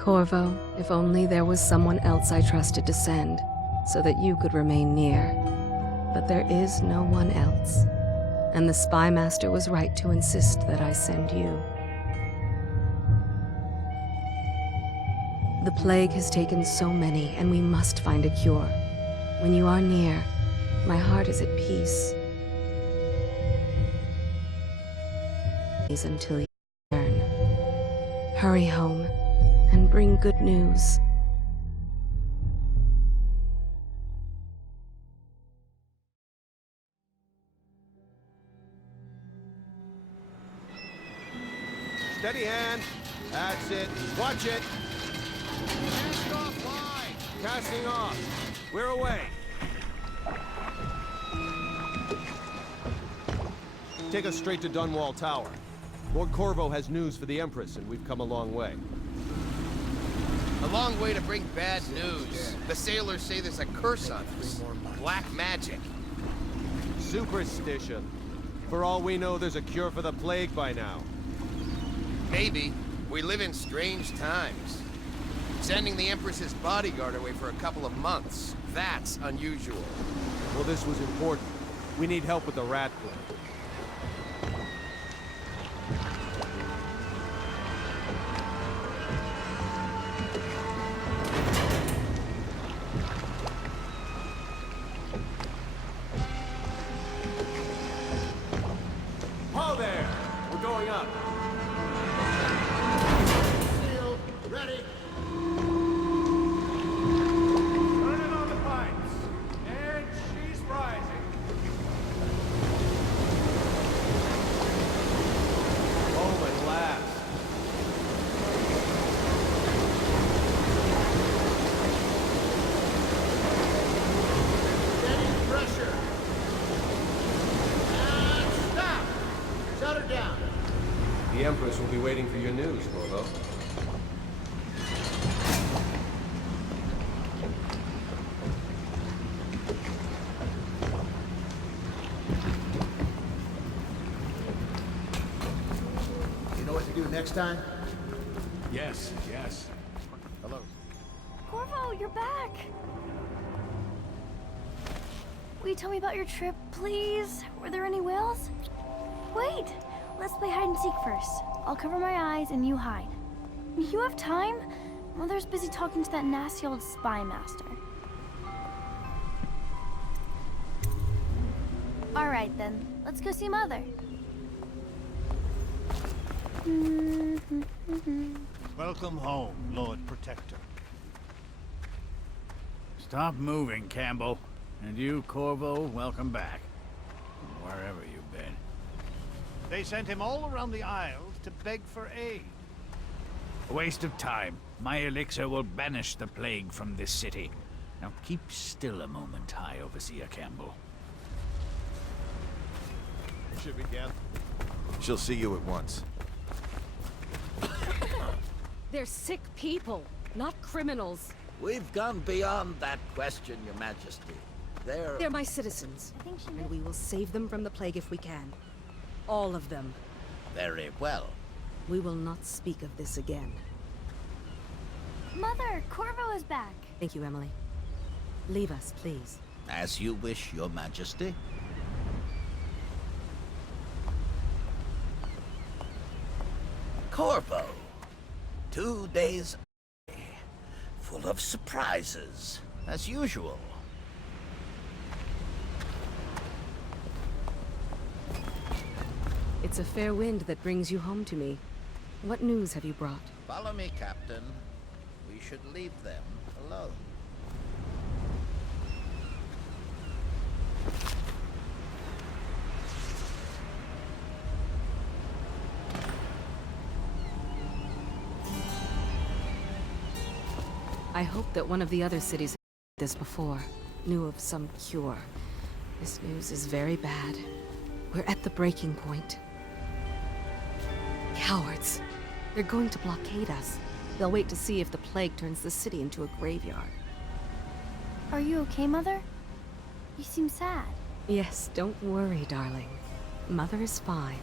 Corvo, if only there was someone else I trusted to send, so that you could remain near. But there is no one else, and the Spy Master was right to insist that I send you. The plague has taken so many, and we must find a cure. When you are near, my heart is at peace. Until you return. Hurry home, and bring good news. Steady hand. That's it. Watch it. Cast off line. Casting off. We're away. Take us straight to Dunwall Tower. Lord Corvo has news for the Empress, and we've come a long way. A long way to bring bad news. The sailors say there's a curse on us. Black magic. Superstition. For all we know, there's a cure for the plague by now. Maybe. We live in strange times. Sending the Empress's bodyguard away for a couple of months. That's unusual. Well, this was important. We need help with the rat plague. Ho there! We're going up. Sealed. Ready. Turning on the pipes. And she's rising. Home at last. Steady pressure. And stop! Shut her down. The Empress will be waiting for your news, Corvo. You know what to do next time? Yes, yes. Hello. Corvo, you're back! Will you tell me about your trip, please? Were there any whales? Wait! Let's play hide and seek first. I'll cover my eyes and you hide. You have time? Mother's busy talking to that nasty old spy master. Alright then, let's go see Mother. Welcome home, Lord Protector. Stop moving, Campbell. And you, Corvo, welcome back. Wherever you've been. They sent him all around the Isles to beg for aid. A waste of time. My elixir will banish the plague from this city. Now keep still a moment, High Overseer Campbell. Should we get? She'll see you at once. They're sick people, not criminals. We've gone beyond that question, Your Majesty. They're my citizens, I think she and we will save them from the plague if we can. All of them. Very well. We will not speak of this again. Mother, Corvo is back. Thank you, Emily. Leave us, please. As you wish, Your Majesty. Corvo. 2 days full of surprises, as usual. It's a fair wind that brings you home to me. What news have you brought? Follow me, Captain. We should leave them alone. I hope that one of the other cities did this before, knew of some cure. This news is very bad. We're at the breaking point. Cowards. They're going to blockade us. They'll wait to see if the plague turns the city into a graveyard. Are you okay, Mother? You seem sad. Yes, don't worry, darling. Mother is fine.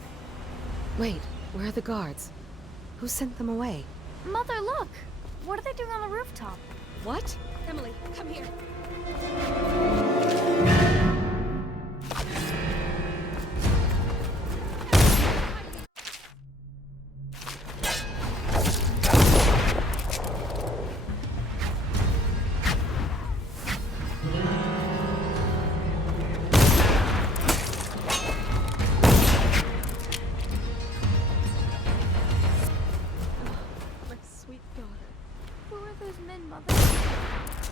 Wait, where are the guards? Who sent them away? Mother, look! What are they doing on the rooftop? What? Emily, come here. My sweet daughter. Who are those men, Mother?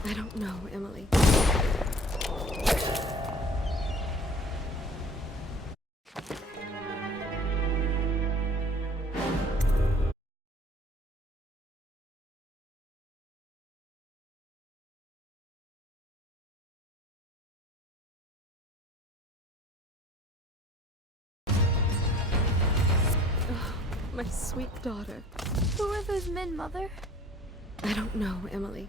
I don't know, Emily. My sweet daughter. Who are those men, Mother? I don't know, Emily.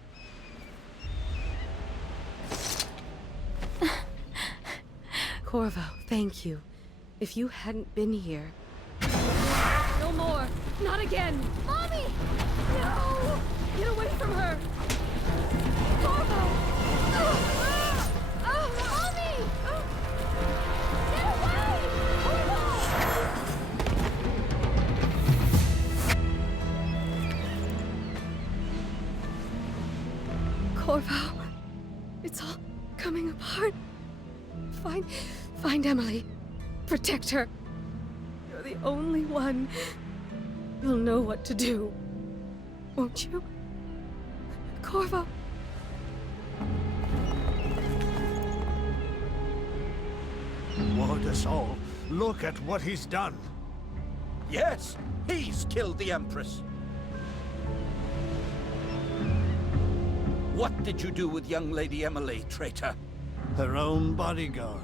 Corvo, thank you. If you hadn't been here... No more! Not again! Mommy! No! Get away from her! Corvo! Mommy! Get away! Corvo, it's all coming apart. Find Emily. Protect her. You're the only one who'll know what to do. Won't you? Corvo. Ward us all. Look at what he's done. Yes, he's killed the Empress. What did you do with young Lady Emily, traitor? Her own bodyguard.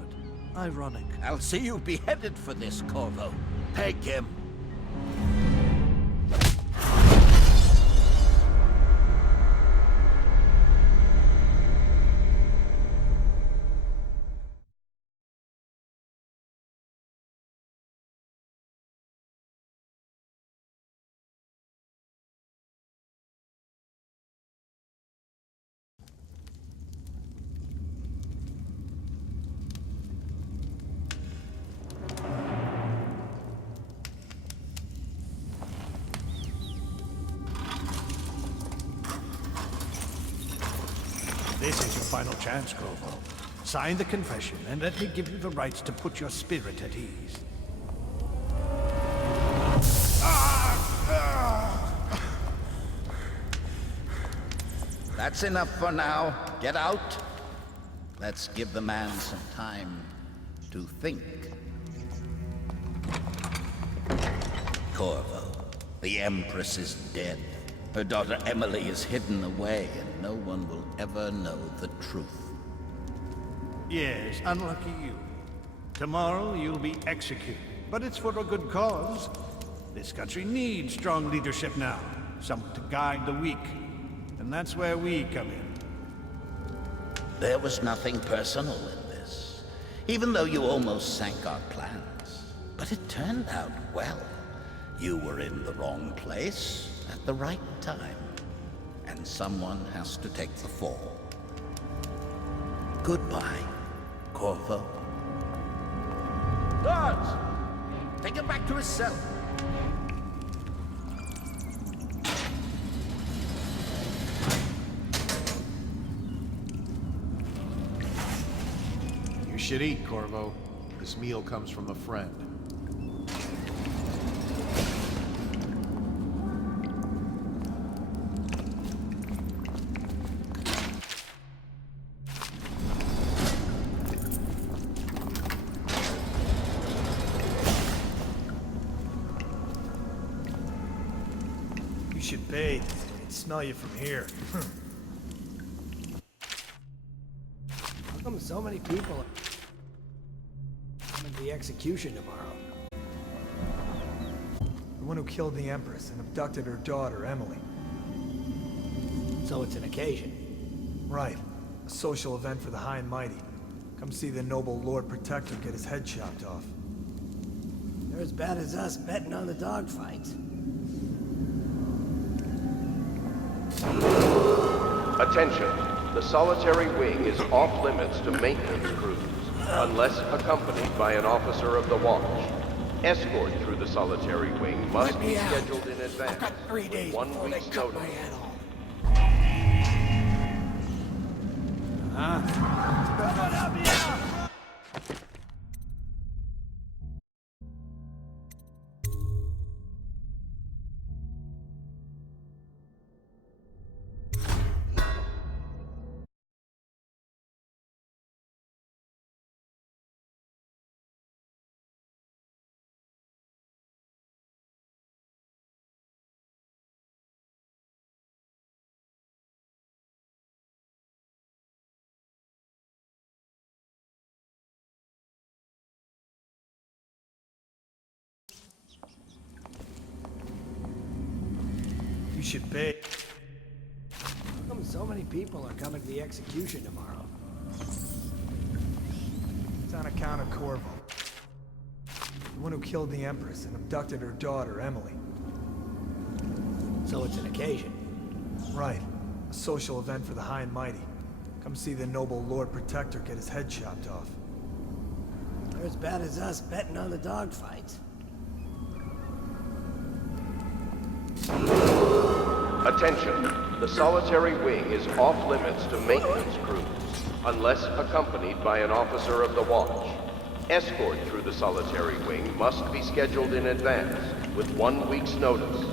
Ironic. I'll see you beheaded for this, Corvo. Peg him. This is your final chance, Corvo. Sign the confession, and let me give you the rights to put your spirit at ease. That's enough for now. Get out. Let's give the man some time to think. Corvo, the Empress is dead. Her daughter Emily is hidden away, and no one will ever know the truth. Yes, unlucky you. Tomorrow you'll be executed, but it's for a good cause. This country needs strong leadership now, someone to guide the weak. And that's where we come in. There was nothing personal in this, even though you almost sank our plans. But it turned out well. You were in the wrong place at the right time, and someone has to take the fall. Goodbye, Corvo. Guards! Take him back to his cell. You should eat, Corvo. This meal comes from a friend. You should bathe. I can smell you from here. How come so many people are coming to the execution tomorrow? The one who killed the Empress and abducted her daughter, Emily. So it's an occasion. Right. A social event for the high and mighty. Come see the noble Lord Protector get his head chopped off. They're as bad as us betting on the dogfights. Attention. The solitary wing is off limits to maintenance crews, unless accompanied by an officer of the watch. Escort through the solitary wing must be scheduled in advance. 3 days One before they week's cut notice. my head off. You should pay. How come so many people are coming to the execution tomorrow? It's on account of Corvo. The one who killed the Empress and abducted her daughter, Emily. So it's an occasion. Right. A social event for the high and mighty. Come see the noble Lord Protector get his head chopped off. They're as bad as us betting on the dogfights. Attention. The solitary wing is off limits to maintenance crews, unless accompanied by an officer of the watch. Escort through the solitary wing must be scheduled in advance, with 1 week's notice.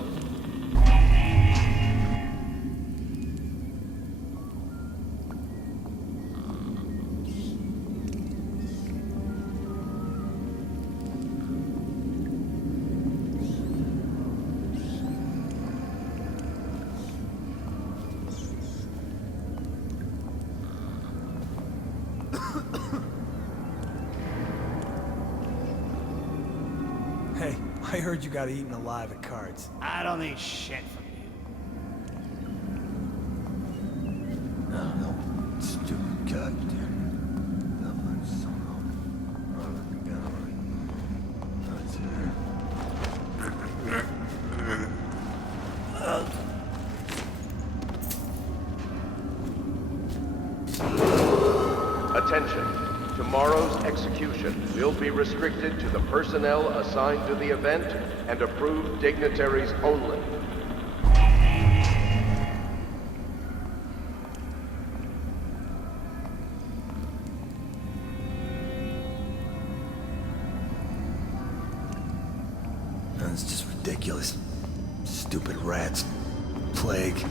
Hey, I heard you got eaten alive at cards. I don't need shit from you. Stupid goddamn. Attention. Tomorrow's execution will be restricted to the personnel assigned to the event and approved dignitaries only. That's just ridiculous. Stupid rats. Plague.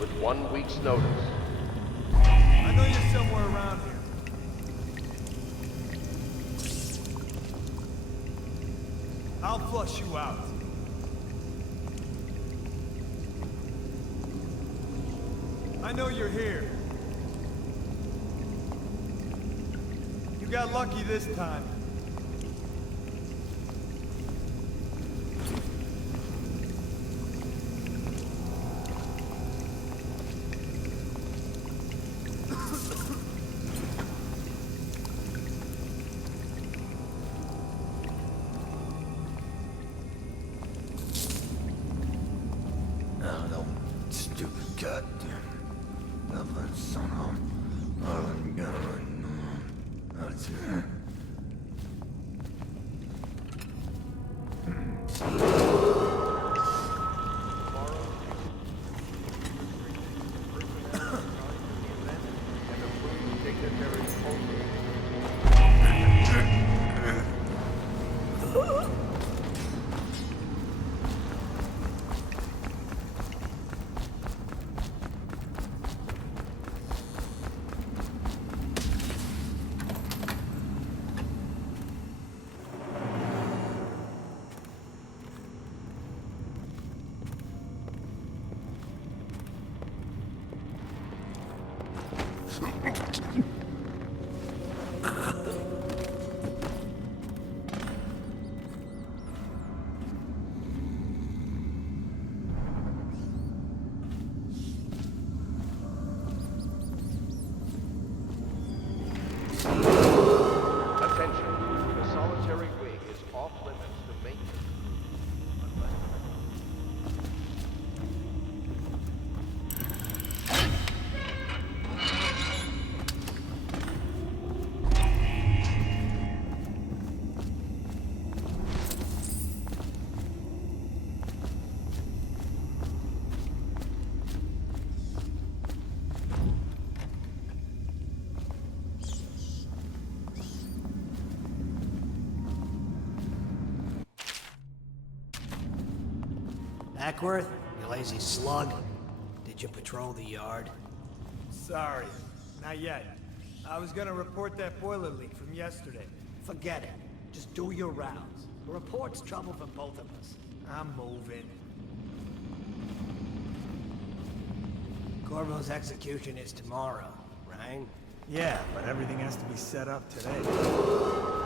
With 1 week's notice. I know you're somewhere around here. I'll flush you out. I know you're here. You got lucky this time. Oh, no. Stupid goddamn. Son of a... Ackworth, you lazy slug. Did you patrol the yard? Sorry, not yet. I was gonna report that boiler leak from yesterday. Forget it. Just do your rounds. A report's trouble for both of us. I'm moving. Corvo's execution is tomorrow, right? Yeah, but everything has to be set up today.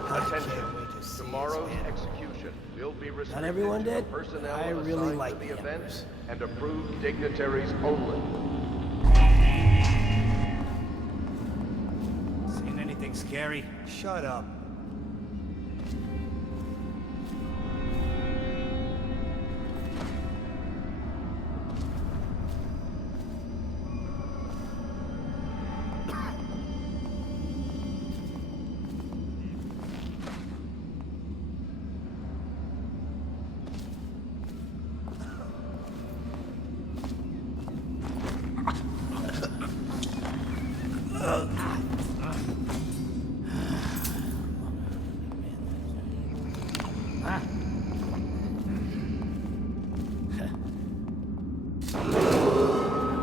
I Attention. can't wait to see Tomorrow's his head. execution will be restricted everyone to did? personnel I really assigned like to the the event Empress. and approved dignitaries only. Seen anything scary? Shut up.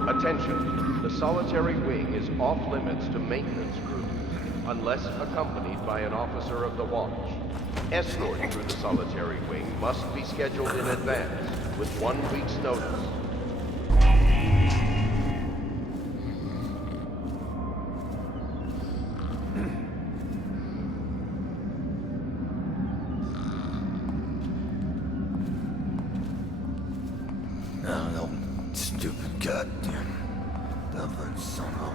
Attention. The solitary wing is off limits to maintenance crews, unless accompanied by an officer of the watch. Escort through the solitary wing must be scheduled in advance, with 1 week's notice. No, stupid goddamn. Dublin somehow.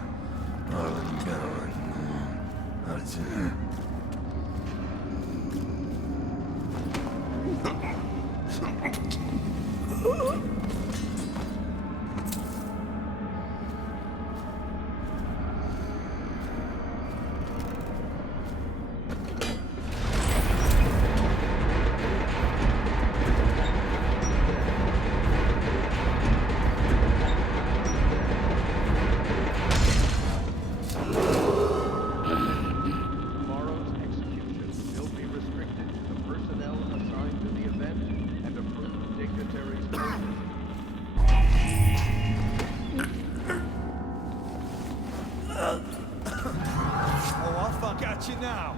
Tomorrow's execution will be restricted to the personnel assigned to the event and approved dignitaries only. Oh, I'll fuck at you now.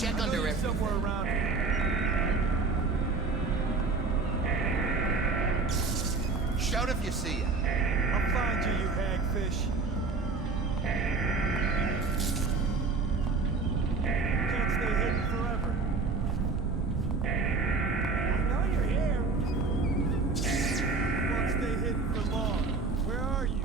Check under everything. Somewhere around here. Shout if you see it. I'll find you, you hagfish. Can't stay hidden forever. I know you're here. You won't stay hidden for long. Where are you?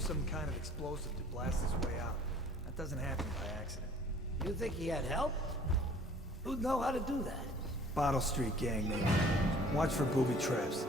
Some kind of explosive to blast his way out. That doesn't happen by accident. You think he had help? Who'd know how to do that? Bottle Street gang, maybe. Watch for booby traps.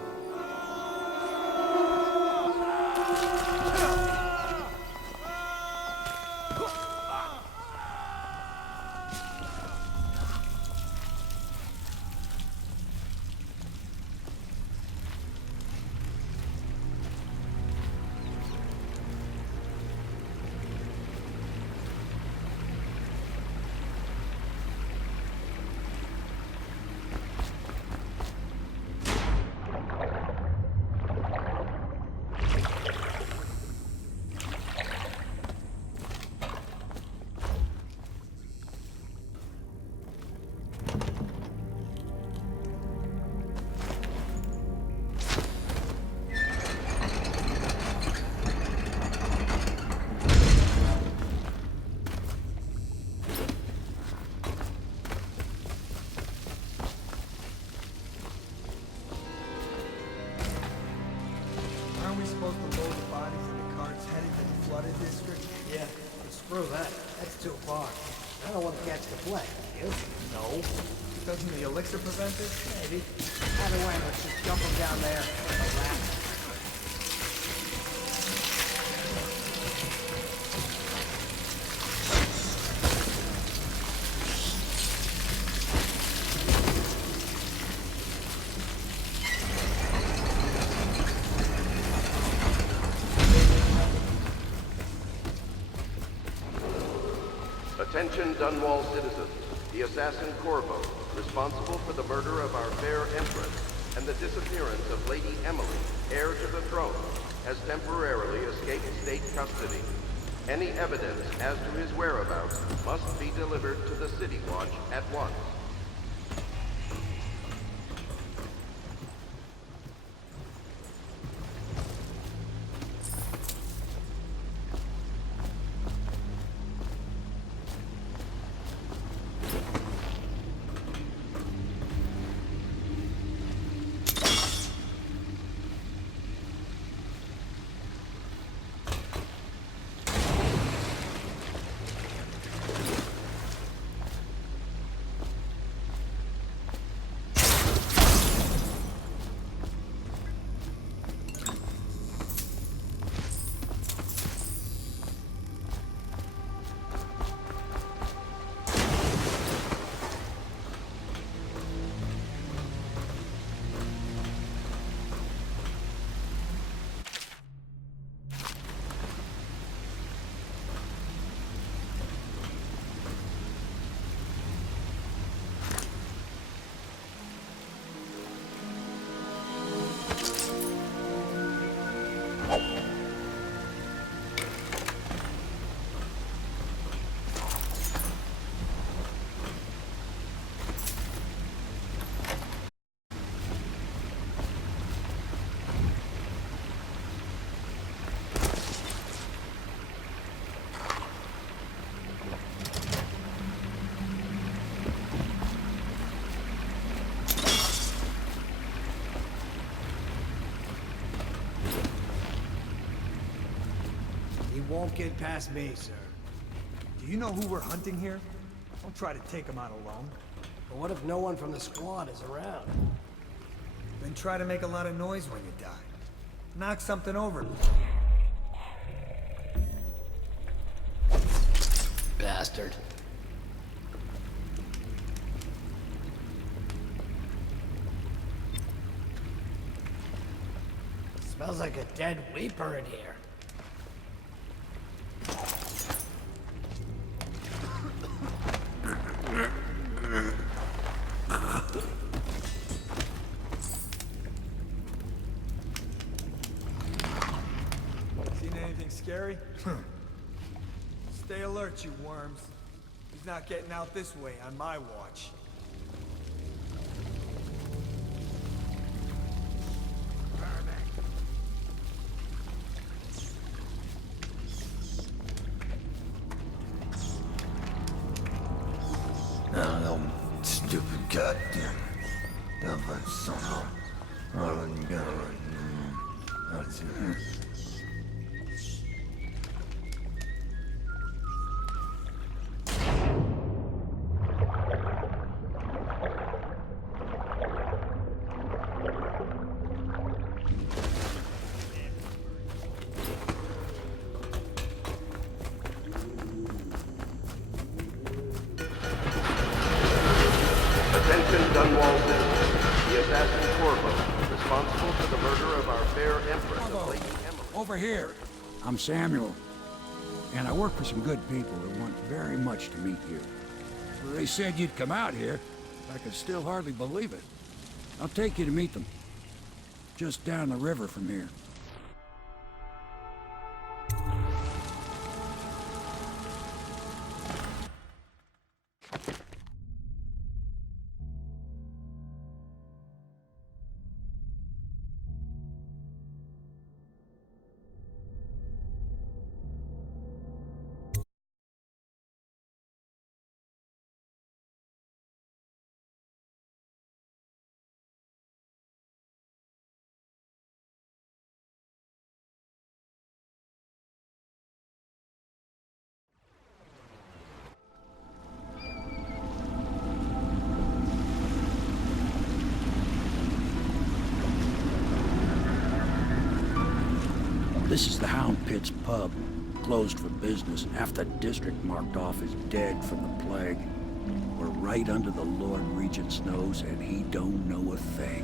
Aren't we supposed to load the bodies into carts headed to the flooded district? Yeah, but screw that. That's too far. I don't want to catch the plague. You? No. Doesn't the elixir prevent it? Maybe. Either way, let's just jump them down there. Like that. Attention Dunwall citizens. The assassin Corvo, responsible for the murder of our fair Empress and the disappearance of Lady Emily, heir to the throne, has temporarily escaped state custody. Any evidence as to his whereabouts must be delivered to the City Watch at once. He won't get past me, sir. Do you know who we're hunting here? Don't try to take him out alone. But what if no one from the squad is around? Then try to make a lot of noise when you die. Knock something over. Bastard. Smells like a dead weeper in here. Seen anything scary? Stay alert, you worms. He's not getting out this way on my watch. No, stupid goddamn. Somehow. Attention Dunwall citizens. The assassin Corvo, responsible for the murder of our fair empress of Lady Emily. Over here. I'm Samuel, and I work for some good people who want very much to meet you. They said you'd come out here. I could still hardly believe it. I'll take you to meet them. Just down the river from here. This is the Hound Pits pub, closed for business. Half the district marked off as dead from the plague. We're right under the Lord Regent's nose, and he don't know a thing.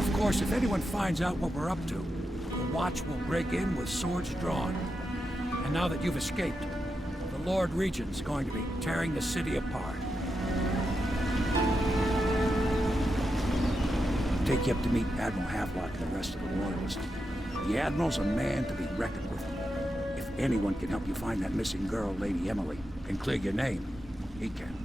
Of course, if anyone finds out what we're up to, the Watch will break in with swords drawn. And now that you've escaped, the Lord Regent's going to be tearing the city apart. Take you up to meet Admiral Havelock and the rest of the Loyalists. The Admiral's a man to be reckoned with. If anyone can help you find that missing girl, Lady Emily, and clear your name, he can.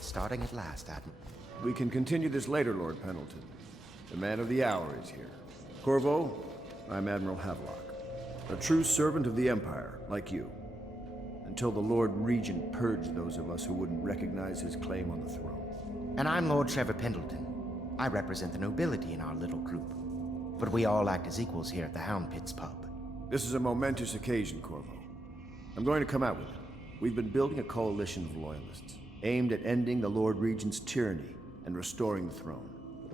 Starting at last, Admiral. We can continue this later, Lord Pendleton. The man of the hour is here. Corvo, I'm Admiral Havelock. A true servant of the Empire, like you. Until the Lord Regent purged those of us who wouldn't recognize his claim on the throne. And I'm Lord Trevor Pendleton. I represent the nobility in our little group. But we all act as equals here at the Hound Pits pub. This is a momentous occasion, Corvo. I'm going to come out with it. We've been building a coalition of loyalists, aimed at ending the Lord Regent's tyranny and restoring the throne.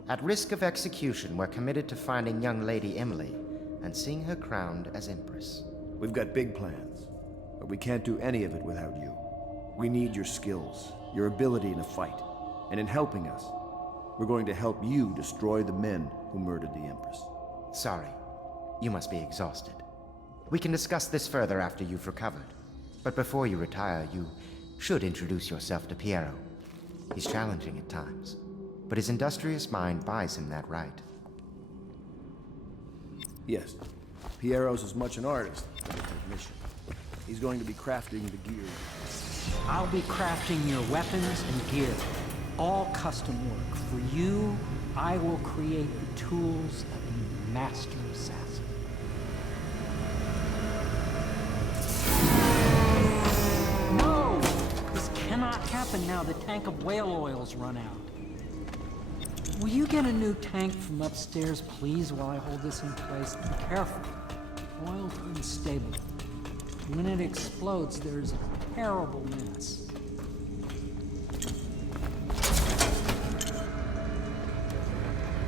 At risk of execution, we're committed to finding young Lady Emily and seeing her crowned as Empress. We've got big plans, but we can't do any of it without you. We need your skills, your ability in a fight, and in helping us, we're going to help you destroy the men who murdered the Empress. Sorry, you must be exhausted. We can discuss this further after you've recovered. But before you retire, you should introduce yourself to Piero. He's challenging at times, but his industrious mind buys him that right. Yes, Piero's as much an artist as a technician. He's going to be crafting the gear. I'll be crafting your weapons and gear. All custom work. For you, I will create the tools that you master assassin. No! This cannot happen now. The tank of whale oil's run out. Will you get a new tank from upstairs, please, while I hold this in place? Be careful. Oil's unstable. When it explodes, there's a terrible mess.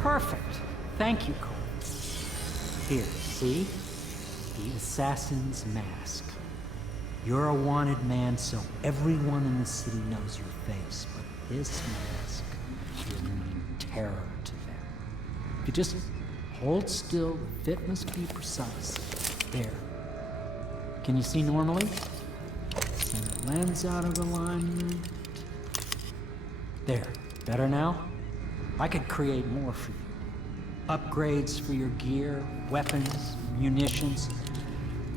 Perfect. Thank you, Cole. Here, see? The assassin's mask. You're a wanted man, so everyone in the city knows your face, but this mask will mean terror to them. If you just hold still, the fit must be precise. There. Can you see normally? Center lens out of alignment. There. Better now? I could create more for you. Upgrades for your gear, weapons, munitions.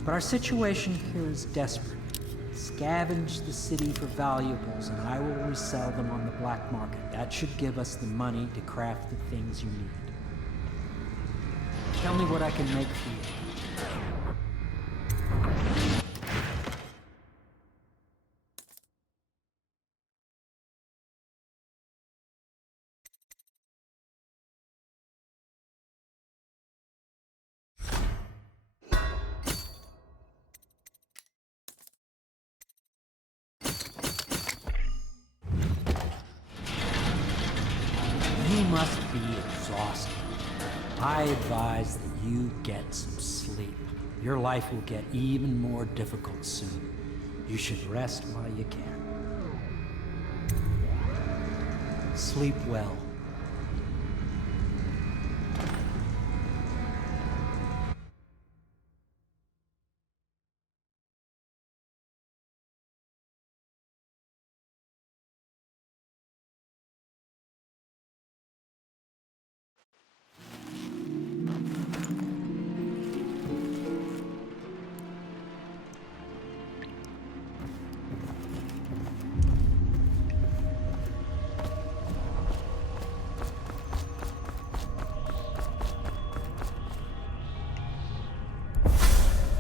But our situation here is desperate. Scavenge the city for valuables, and I will resell them on the black market. That should give us the money to craft the things you need. Tell me what I can make for you. You must be exhausted. I advise that you get some sleep. Your life will get even more difficult soon. You should rest while you can. Sleep well.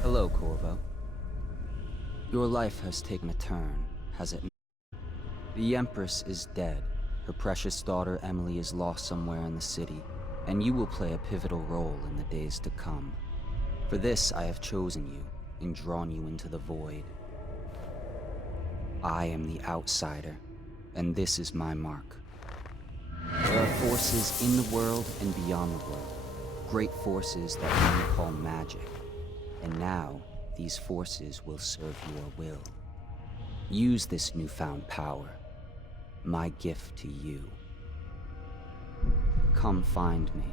Hello, Corvo. Your life has taken a turn, has it not? The Empress is dead. Her precious daughter Emily is lost somewhere in the city, and you will play a pivotal role in the days to come. For this, I have chosen you and drawn you into the void. I am the outsider, and this is my mark. There are forces in the world and beyond the world, great forces that men call magic. And now, these forces will serve your will. Use this newfound power, my gift to you. Come find me.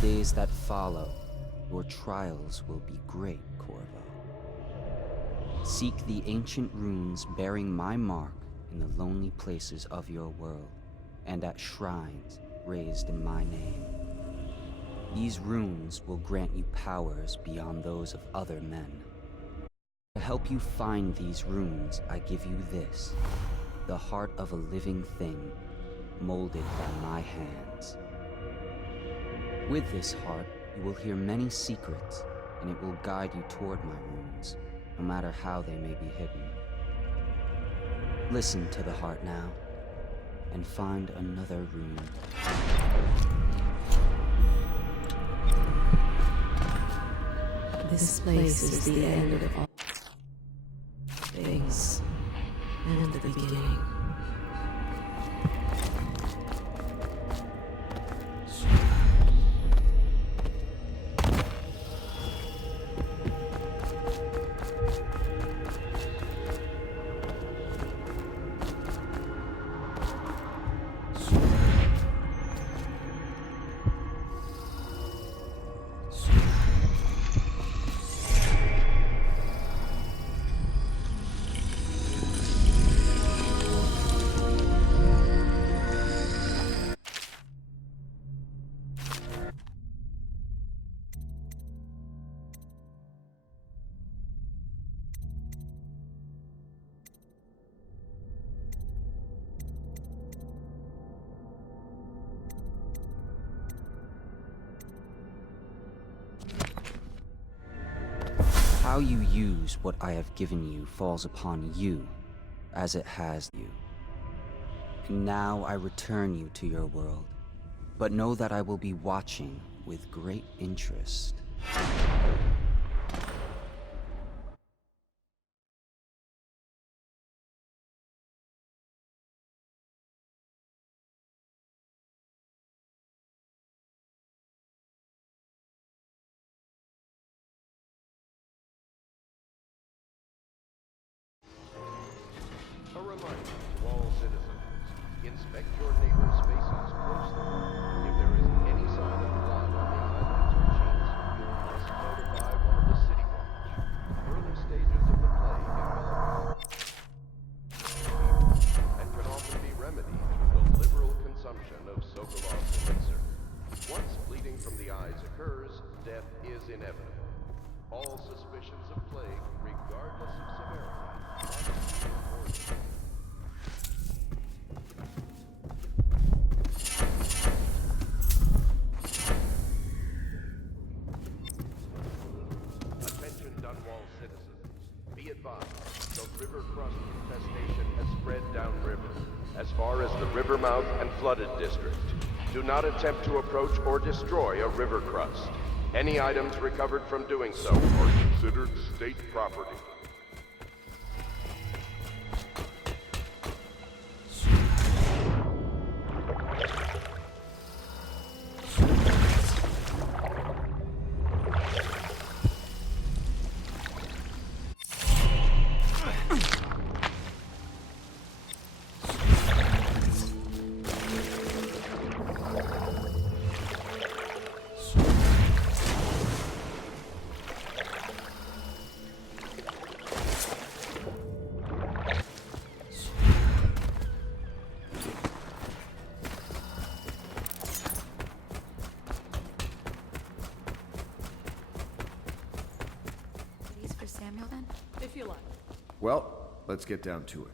Days that follow, your trials will be great, Corvo. Seek the ancient runes bearing my mark in the lonely places of your world, and at shrines raised in my name. These runes will grant you powers beyond those of other men. To help you find these runes, I give you this, the heart of a living thing, molded by my hands. With this heart, you will hear many secrets, and it will guide you toward my runes, no matter how they may be hidden. Listen to the heart now, and find another rune. This place is the end of all things, and the beginning. How you use what I have given you falls upon you, as it has you. And now I return you to your world, but know that I will be watching with great interest. A reminder to all citizens, inspect your neighbors' faces closely. If there is any sign of blood on the eyelids or cheeks, you must notify one of the City Watch. Early stages of the plague envelop and can often be remedied through the liberal consumption of Sokolov's elixir. Once bleeding from the eyes occurs, death is inevitable. All suspicions of plague, regardless of severity, must be reported. Attention Dunwall citizens. Be advised, the river crust infestation has spread downriver, as far as the river mouth and flooded district. Do not attempt to approach or destroy a river crust. Any items recovered from doing so are considered state property. Well, let's get down to it.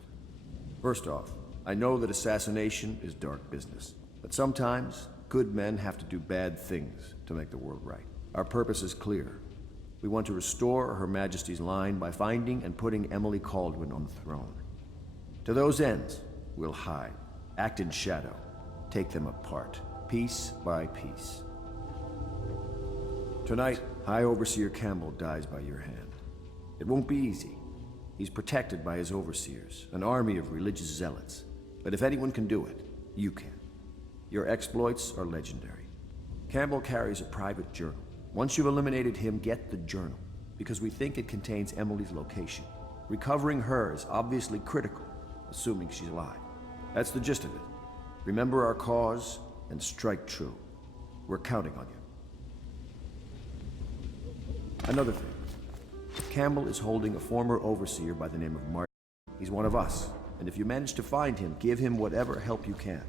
First off, I know that assassination is dark business, but sometimes good men have to do bad things to make the world right. Our purpose is clear. We want to restore Her Majesty's line by finding and putting Emily Kaldwin on the throne. To those ends, we'll hide, act in shadow, take them apart, piece by piece. Tonight, High Overseer Campbell dies by your hand. It won't be easy. He's protected by his overseers, an army of religious zealots. But if anyone can do it, you can. Your exploits are legendary. Campbell carries a private journal. Once you've eliminated him, get the journal, because we think it contains Emily's location. Recovering her is obviously critical, assuming she's alive. That's the gist of it. Remember our cause, and strike true. We're counting on you. Another thing. Campbell is holding a former overseer by the name of Martin. He's one of us, and if you manage to find him, give him whatever help you can.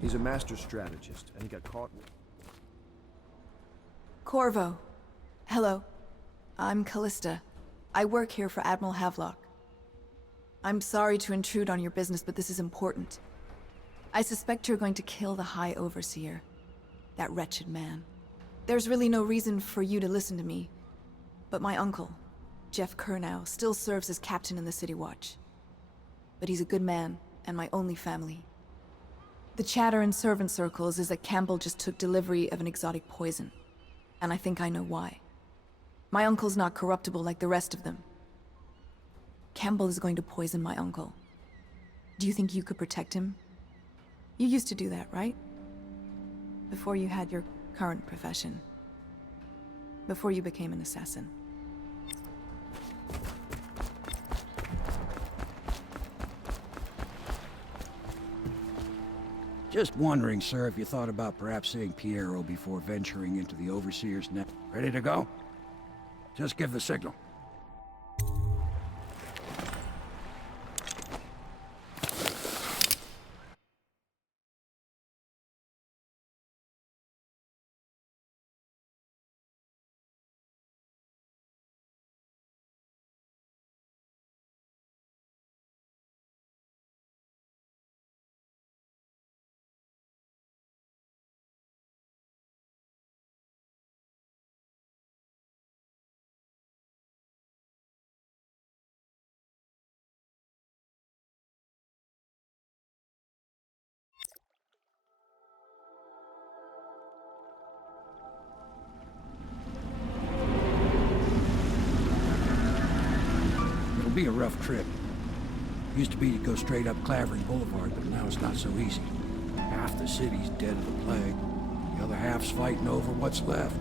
He's a master strategist, and he got caught with... Corvo. Hello. I'm Callista. I work here for Admiral Havelock. I'm sorry to intrude on your business, but this is important. I suspect you're going to kill the High Overseer. That wretched man. There's really no reason for you to listen to me, but my uncle, Jeff Kernow, still serves as captain in the City Watch. But he's a good man, and my only family. The chatter in servant circles is that Campbell just took delivery of an exotic poison, and I think I know why. My uncle's not corruptible like the rest of them. Campbell is going to poison my uncle. Do you think you could protect him? You used to do that, right? Before you had your current profession. Before you became an assassin. Just wondering, sir, if you thought about perhaps seeing Piero before venturing into the Overseer's net. Ready to go? Just give the signal. be a rough trip. Used to be to go straight up Clavering Boulevard, but now it's not so easy. Half the city's dead of the plague. The other half's fighting over what's left.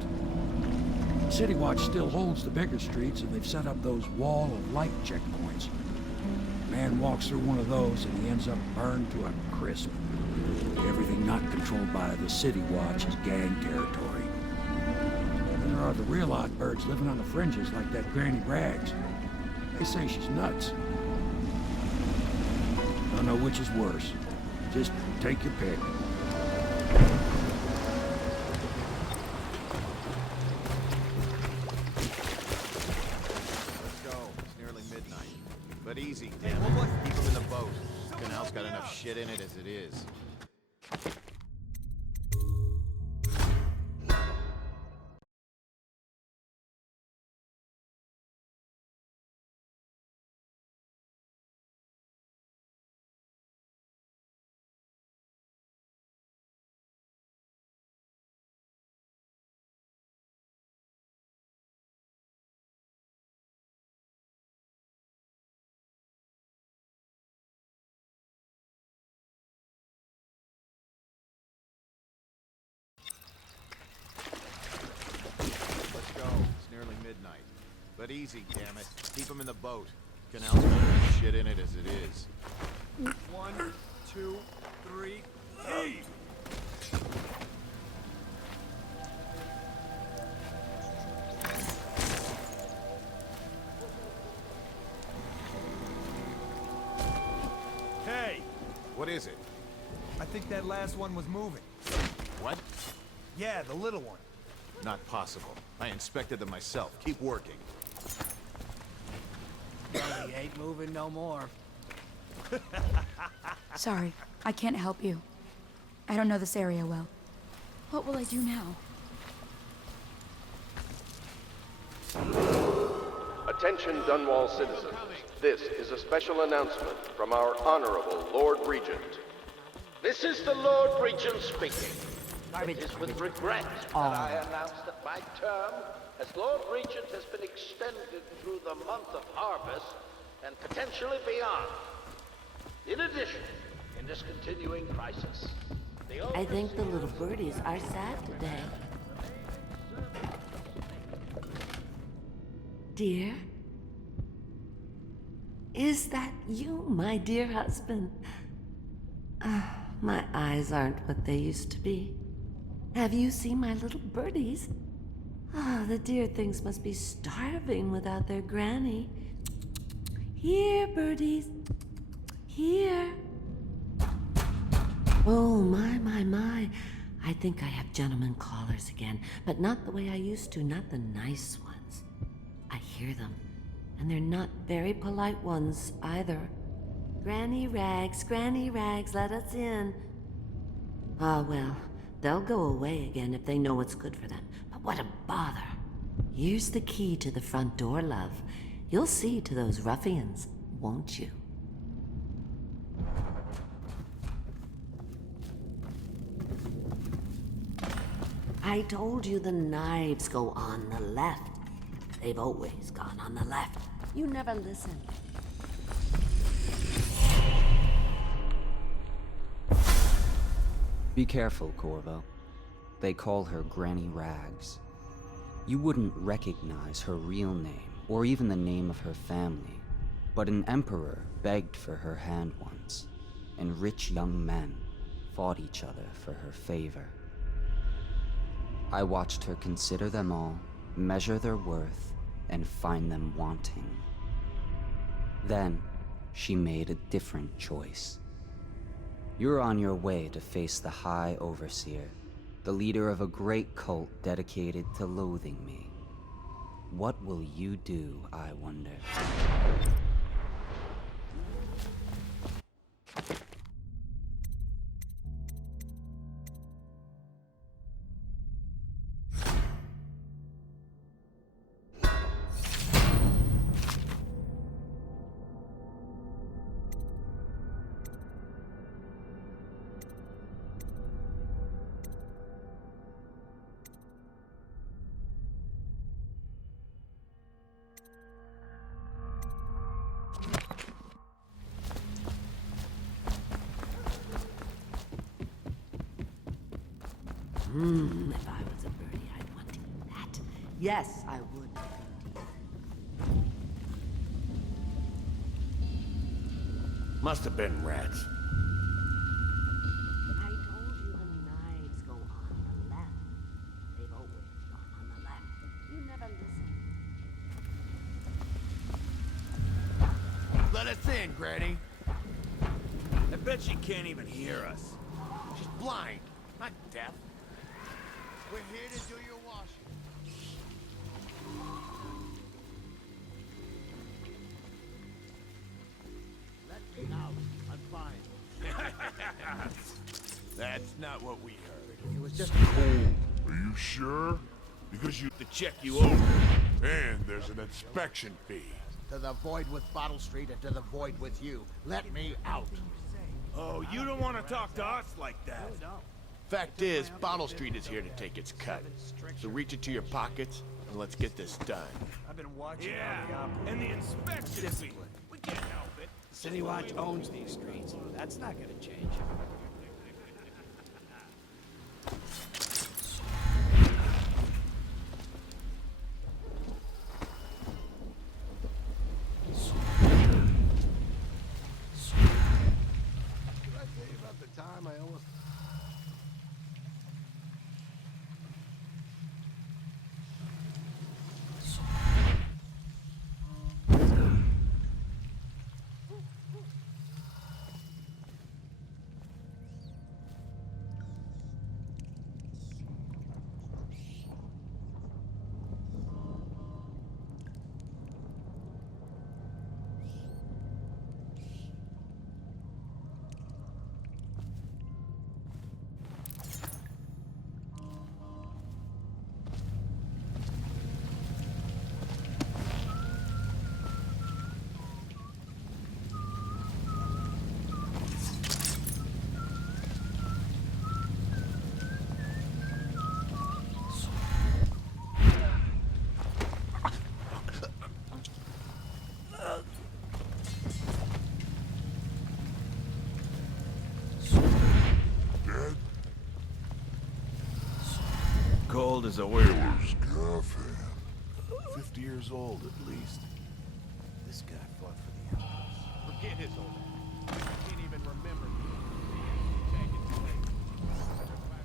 City Watch still holds the bigger streets, and they've set up those wall of light checkpoints. A man walks through one of those, and he ends up burned to a crisp. Everything not controlled by the City Watch is gang territory. And there are the real odd birds living on the fringes, like that Granny Rags. They say she's nuts. Don't know which is worse. Just take your pick. Let's go. It's nearly midnight. But easy, damn it. Keep them in the boat. Canal's got enough shit in it as it is. Midnight. But easy, damn it. Keep them in the boat. Canal's got enough shit in it as it is. 1, 2, 3, hey! Hey! What is it? I think that last one was moving. What? Yeah, the little one. Not possible. I inspected them myself. Keep working. He ain't moving no more. Sorry, I can't help you. I don't know this area well. What will I do now? Attention Dunwall citizens. This is a special announcement from our Honorable Lord Regent. This is the Lord Regent speaking. It is with regret that I announce that my term as Lord Regent has been extended through the month of harvest and potentially beyond. In addition, in this continuing crisis, I think the little birdies are sad today. Dear? Is that you, my dear husband? My eyes aren't what they used to be. Have you seen my little birdies? The dear things must be starving without their granny. Here, birdies. Here. Oh, my. I think I have gentlemen callers again, but not the way I used to, not the nice ones. I hear them, and they're not very polite ones either. Granny Rags, let us in. Well, they'll go away again if they know what's good for them. But what a bother. Here's the key to the front door, love. You'll see to those ruffians, won't you? I told you the knives go on the left. They've always gone on the left. You never listen. Be careful, Corvo. They call her Granny Rags. You wouldn't recognize her real name, or even the name of her family, but an emperor begged for her hand once, and rich young men fought each other for her favor. I watched her consider them all, measure their worth, and find them wanting. Then, she made a different choice. You're on your way to face the High Overseer, the leader of a great cult dedicated to loathing me. What will you do, I wonder? If I was a birdie, I'd want to eat that. Yes, I would. Must have been rats. I told you the knives go on the left. They've always gone on the left. You never listen. Let us in, Granny. I bet she can't even hear us. She's blind, not deaf. We're here to do your washing. Let me out. I'm fine. That's not what we heard. It was just Are you sure? Because you To check you over. and there's an inspection fee. to the void with Bottle Street and to the void with you. Let me out. Oh, you don't want to talk to us like that. Fact is, Bottle Street is here to take its cut. So reach into your pockets and let's get this done. I've been watching Yeah, all the operators. and the inspection fee. We can't help it. City Watch owns these streets. That's not gonna change. Did I tell you about the time I almost... Cold as a It were. was Gaffin. 50 years old at least. This guy fought for the Emperor. Forget his old ass. I can't even remember. Take it too late.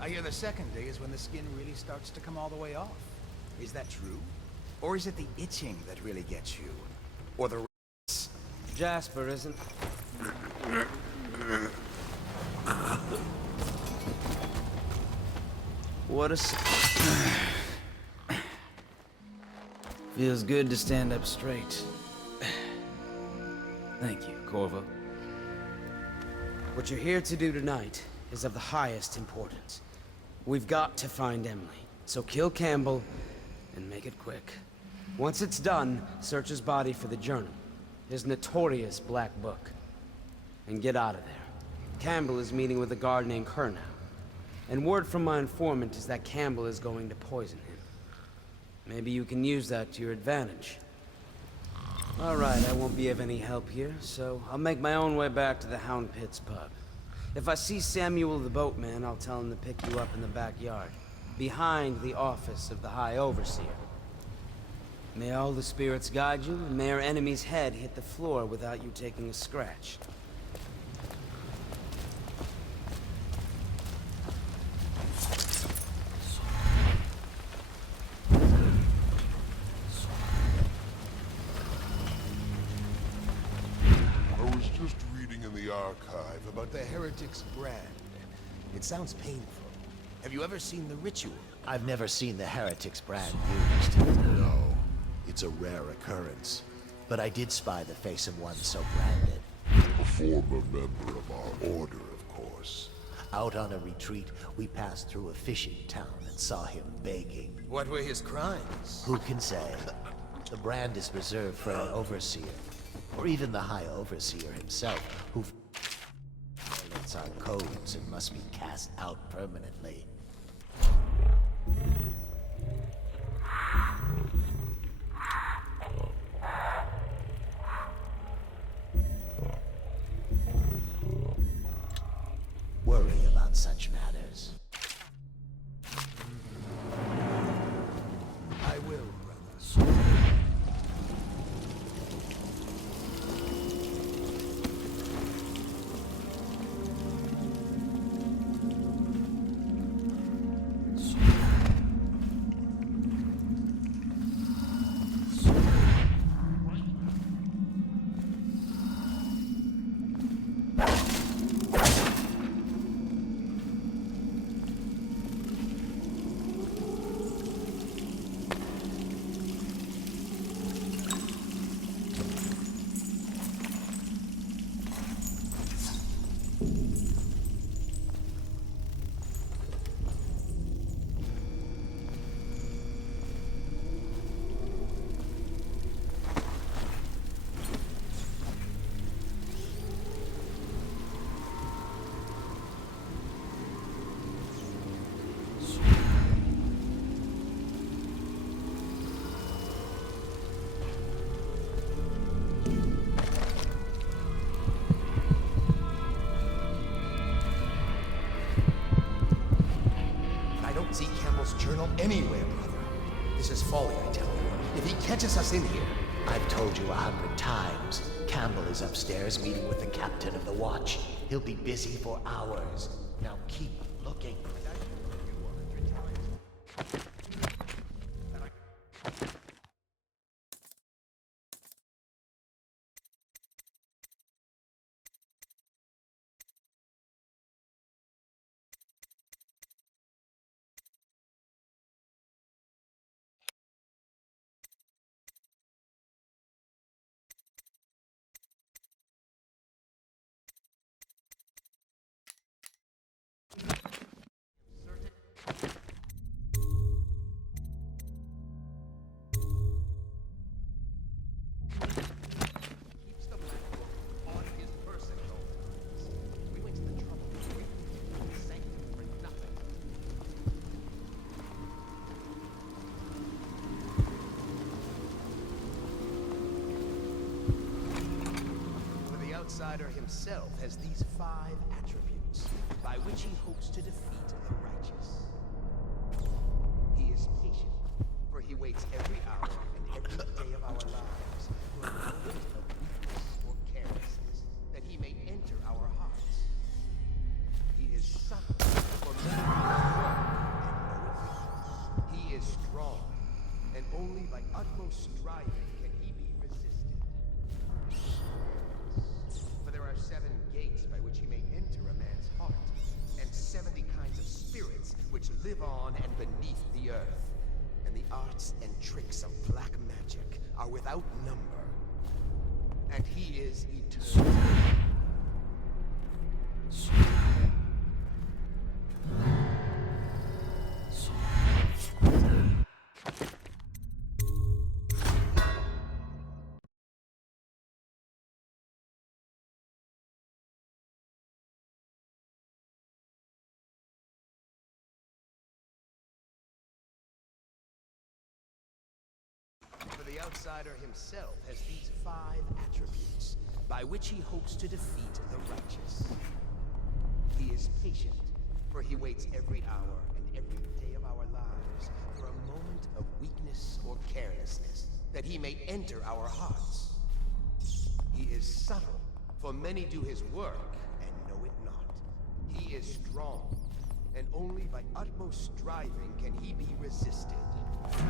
I hear the second day is when the skin really starts to come all the way off. Is that true? Or is it the itching that really gets you? Or the Jasper isn't. What a... Feels good to stand up straight. Thank you, Corvo. What you're here to do tonight is of the highest importance. We've got to find Emily, so kill Campbell and make it quick. Once it's done, search his body for the journal, his notorious black book, and get out of there. Campbell is meeting with a guard named Kerr now, and word from my informant is that Campbell is going to poison him. Maybe you can use that to your advantage. All right, I won't be of any help here, so I'll make my own way back to the Hound Pits pub. If I see Samuel the boatman, I'll tell him to pick you up in the backyard, behind the office of the High Overseer. May all the spirits guide you, and may our enemy's head hit the floor without you taking a scratch. I was just reading in the archive about the Heretic's brand. It sounds painful. Have you ever seen the ritual? I've never seen the Heretic's brand used. No. It's a rare occurrence. But I did spy the face of one so branded. A former member of our order, of course. Out on a retreat, we passed through a fishing town and saw him begging. What were his crimes? Who can say? The brand is reserved for an overseer. Or even the High Overseer himself, who violates our codes and must be cast out permanently. Worry about such matters. I will, brother. See Campbell's journal anywhere, brother. This is folly, I tell you. If he catches us in here... I've told you 100 times. Campbell is upstairs meeting with the captain of the watch. He'll be busy for hours. Now keep looking. Outsider himself has these 5 attributes by which he hopes to defeat the righteous. He is patient, for he waits every hour and every day of our lives for a moment of weakness or carelessness, that he may enter our hearts. He is subtle, for men do not work and know it. He is strong, and only by utmost striving can he be resisted. For there are 7 gates by which he may enter a man's heart, and 70 kinds of spirits which live on and beneath the earth. And the arts and tricks of black magic are without number. And he is eternal. For the outsider himself has these 5 attributes by which he hopes to defeat the righteous. He is patient, for he waits every hour and every day of our lives for a moment of weakness or carelessness, that he may enter our hearts. He is subtle, for many do his work and know it not. He is strong, and only by utmost striving can he be resisted. For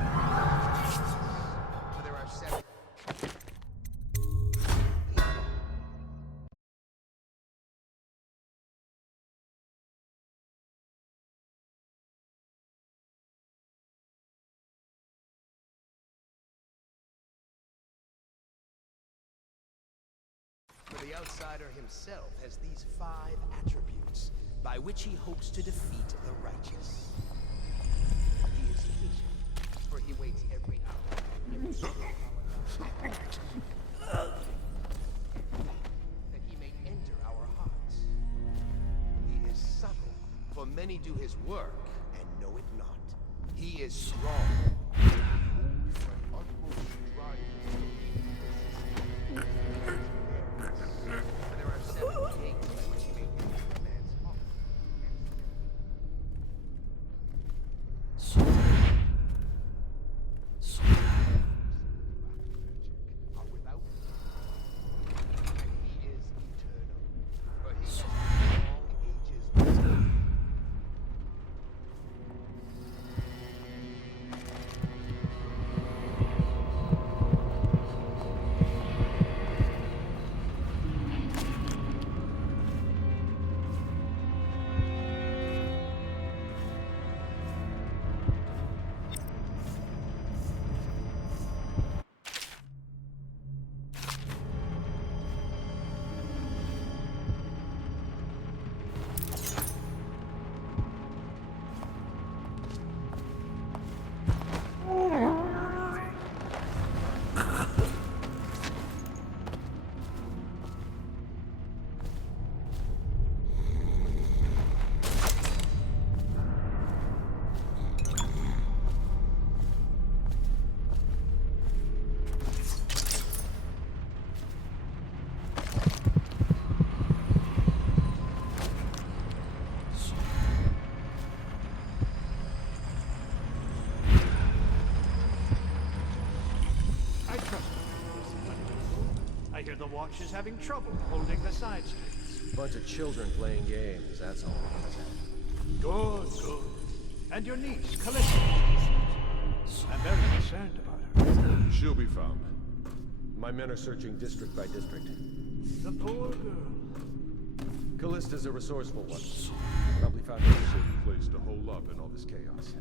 there are 7... For the outsider himself has these 5 attributes by which he hopes to defeat the righteous. He is patient, for he waits every hour and every day of our lives, that he may enter our hearts. He is subtle, for many do his work and know it not. He is strong. Only by utmost striving for there are 7 gates by which he may enter a man's heart. Are without, and he is eternal, for he has long ages before. I hear the Watch is having trouble holding the side streets. Bunch of children playing games, that's all. Good, good. And your niece, Callista. I'm very concerned about her. She'll be found. My men are searching district by district. The poor girl. Callista's a resourceful one. Probably found a safe place to hole up in all this chaos.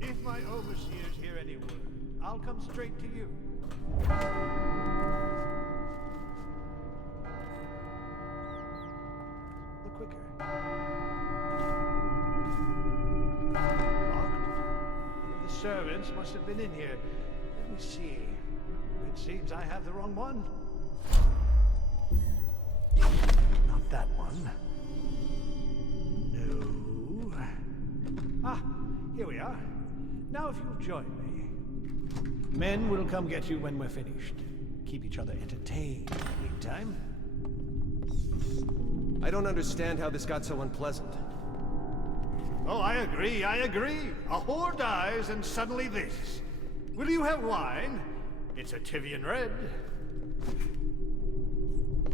If my overseers hear any word, I'll come straight to you. The quicker. Locked. One of the servants must have been in here. Let me see. It seems I have the wrong one. Not that one. No. Ah, here we are. Now if you'll join me. Men will come get you when we're finished. Keep each other entertained in the meantime. I don't understand how this got so unpleasant. Oh, I agree, I agree. A whore dies and suddenly this. Will you have wine? It's a Tivian red.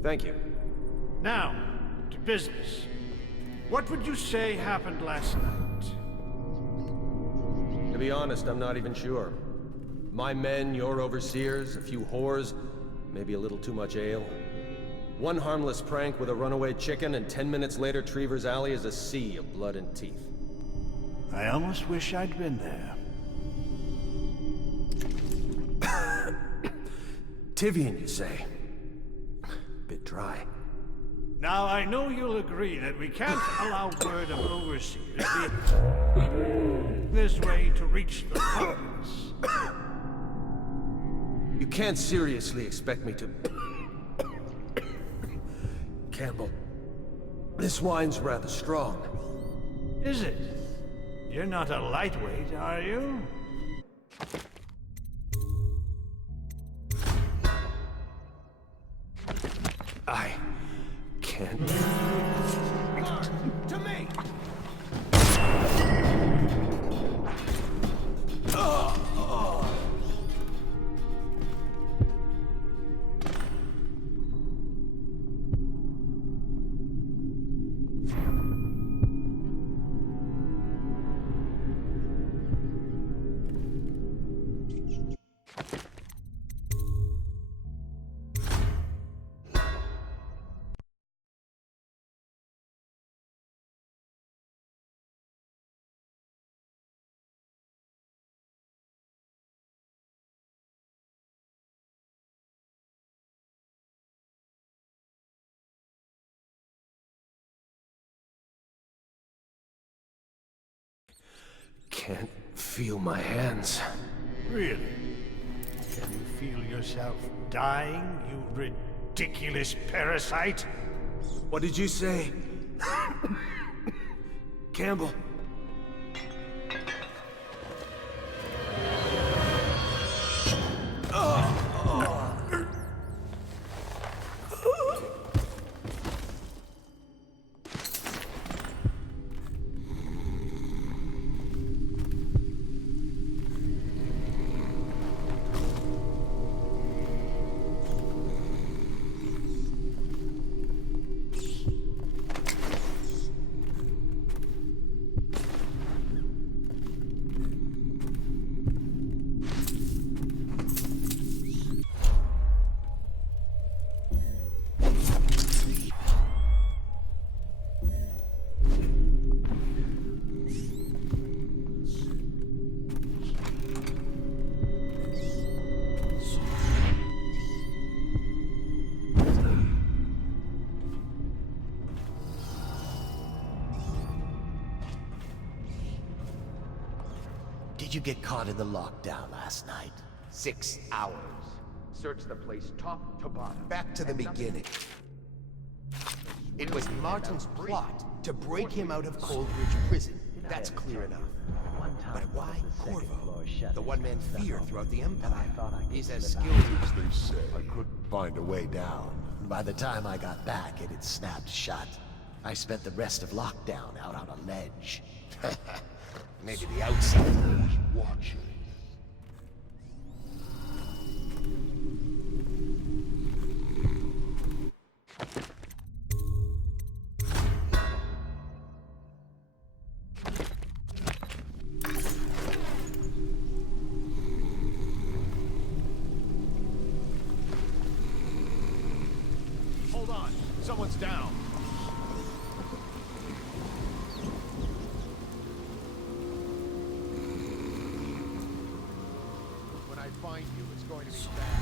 Thank you. Now, to business. What would you say happened last night? To be honest, I'm not even sure. My men, your overseers, a few whores, maybe a little too much ale. One harmless prank with a runaway chicken, and 10 minutes later, Trevor's Alley is a sea of blood and teeth. I almost wish I'd been there. Tivian, you say? Bit dry. Now, I know you'll agree that we can't allow word of overseers this way to reach the province. You can't seriously expect me to... Campbell, this wine's rather strong. Is it? You're not a lightweight, are you? I can't... To me! Can't feel my hands. Really? Can you feel yourself dying, you ridiculous parasite? What did you say? Campbell. Did you get caught in the lockdown last night? 6 hours. Search the place top to bottom. Back to the beginning. It was Martin's plot to break him out of Coldridge Prison. That's clear enough. But why Corvo, the one man feared throughout the Empire, is as skilled as they say. I couldn't find a way down. By the time I got back, it had snapped shut. I spent the rest of lockdown out on a ledge. Maybe the outside was watching. Hold on. Someone's down. When I find you, it's going to be bad.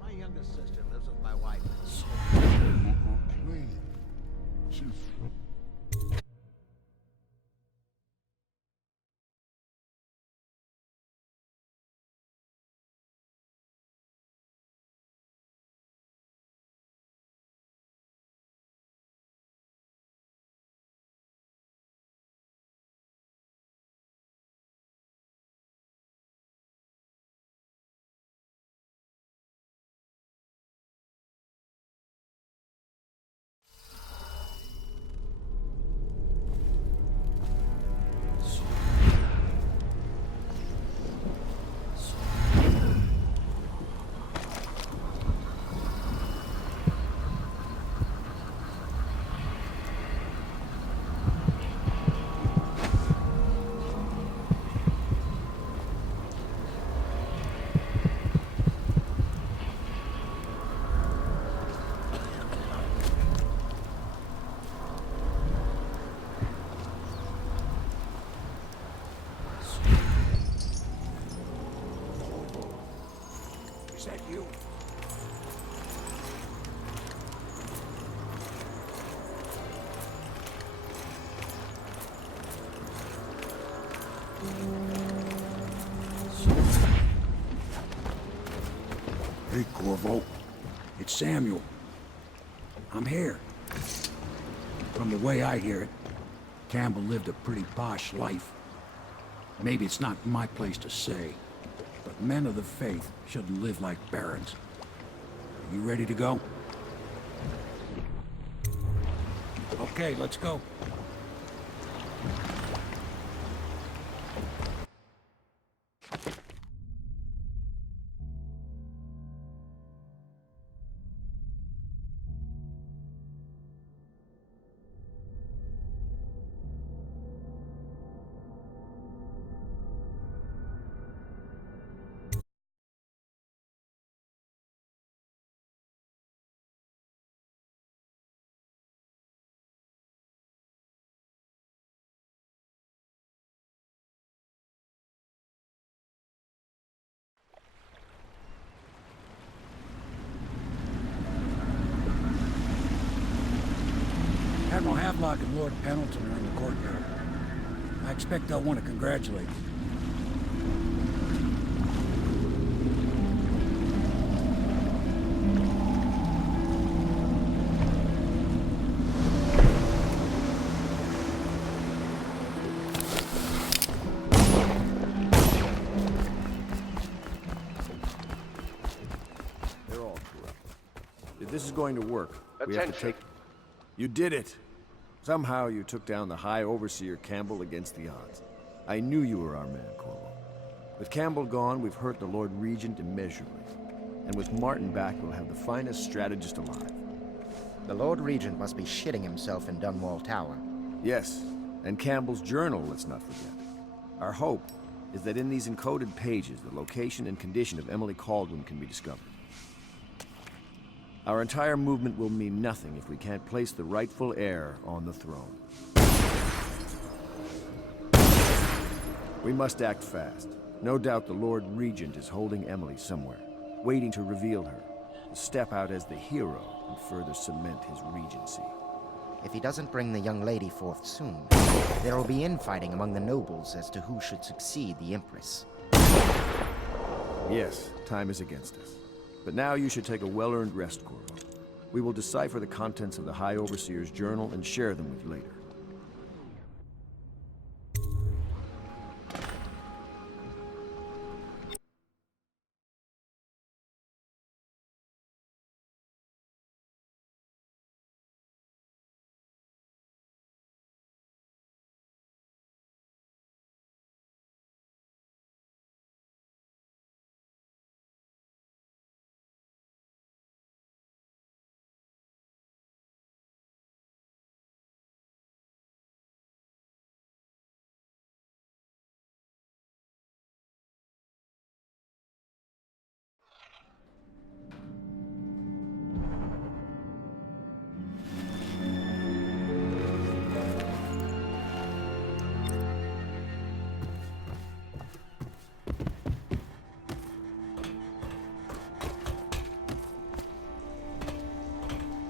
My younger sister lives with my wife. Is that you? Hey, Corvo. It's Samuel. I'm here. From the way I hear it, Campbell lived a pretty posh life. Maybe it's not my place to say, but men of the faith shouldn't live like barons. Are you ready to go? Okay, let's go. Admiral Havelock and Lord Pendleton are in the courtyard. I expect they'll want to congratulate you. They're all corrupt. If this is going to work, we have to Attention. take... You did it! Somehow you took down the High Overseer Campbell against the odds. I knew you were our man, Corvo. With Campbell gone, we've hurt the Lord Regent immeasurably. And with Martin back, we'll have the finest strategist alive. The Lord Regent must be shitting himself in Dunwall Tower. Yes, and Campbell's journal, let's not forget. Our hope is that in these encoded pages, the location and condition of Emily Caldwin can be discovered. Our entire movement will mean nothing if we can't place the rightful heir on the throne. We must act fast. No doubt the Lord Regent is holding Emily somewhere, waiting to reveal her, to step out as the hero and further cement his regency. If he doesn't bring the young lady forth soon, there will be infighting among the nobles as to who should succeed the Empress. Yes, time is against us. But now you should take a well-earned rest, Corvo. We will decipher the contents of the High Overseer's journal and share them with you later.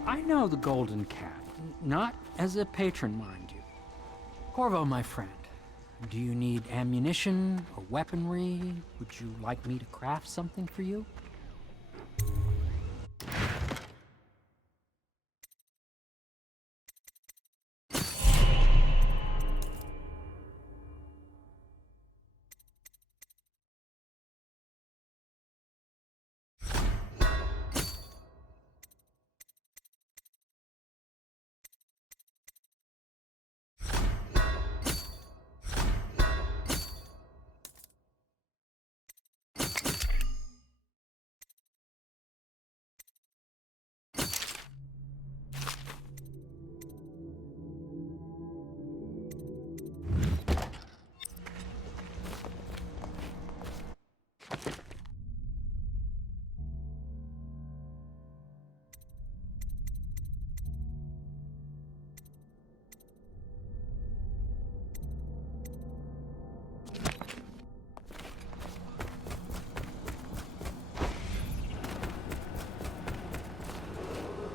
I know the Golden Cat, not as a patron, mind you. Corvo, my friend, do you need ammunition or weaponry? Would you like me to craft something for you?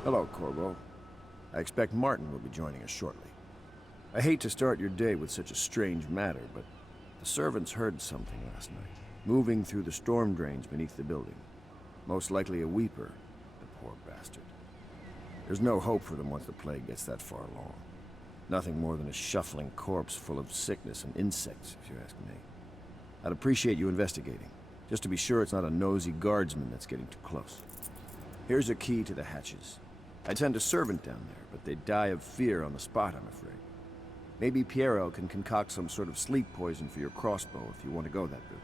Hello, Corvo. I expect Martin will be joining us shortly. I hate to start your day with such a strange matter, but the servants heard something last night, moving through the storm drains beneath the building. Most likely a weeper, the poor bastard. There's no hope for them once the plague gets that far along. Nothing more than a shuffling corpse full of sickness and insects, if you ask me. I'd appreciate you investigating, just to be sure it's not a nosy guardsman that's getting too close. Here's a key to the hatches. I'd send a servant down there, but they'd die of fear on the spot, I'm afraid. Maybe Piero can concoct some sort of sleep poison for your crossbow if you want to go that route.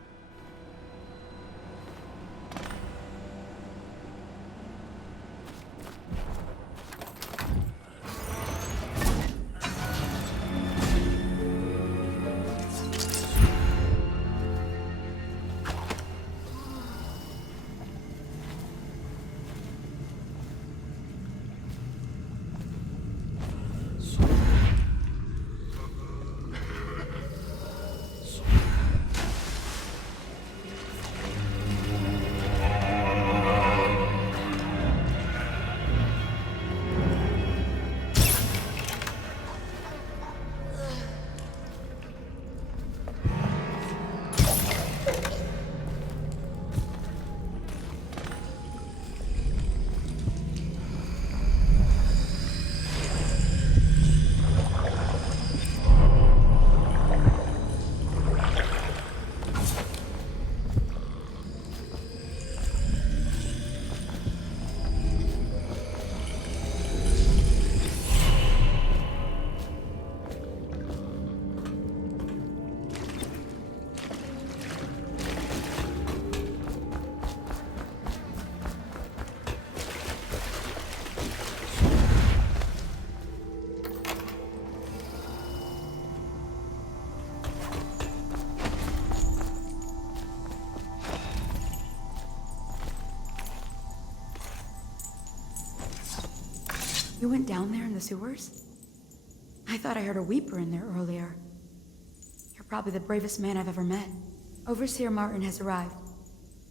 You went down there in the sewers? I thought I heard a weeper in there earlier. You're probably the bravest man I've ever met. Overseer Martin has arrived.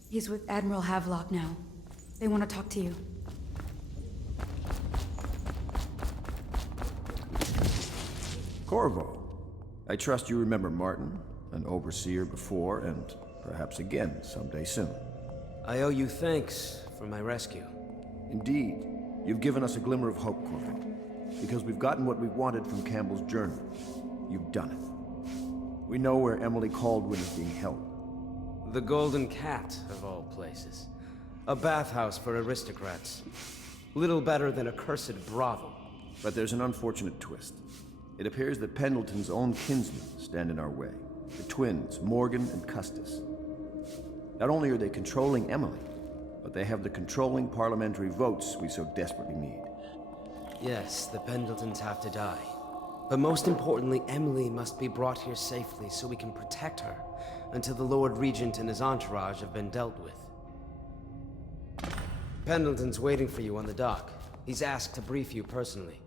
He's with Admiral Havelock now. They want to talk to you. Corvo, I trust you remember Martin, an overseer before, and perhaps again someday soon. I owe you thanks for my rescue. Indeed. You've given us a glimmer of hope, Corvo. Because we've gotten what we wanted from Campbell's journal. You've done it. We know where Emily Caldwin is being held. The Golden Cat, of all places. A bathhouse for aristocrats. Little better than a cursed brothel. But there's an unfortunate twist. It appears that Pendleton's own kinsmen stand in our way. The twins, Morgan and Custis. Not only are they controlling Emily, but they have the controlling parliamentary votes we so desperately need. Yes, the Pendletons have to die. But most importantly, Emily must be brought here safely so we can protect her until the Lord Regent and his entourage have been dealt with. Pendleton's waiting for you on the dock. He's asked to brief you personally.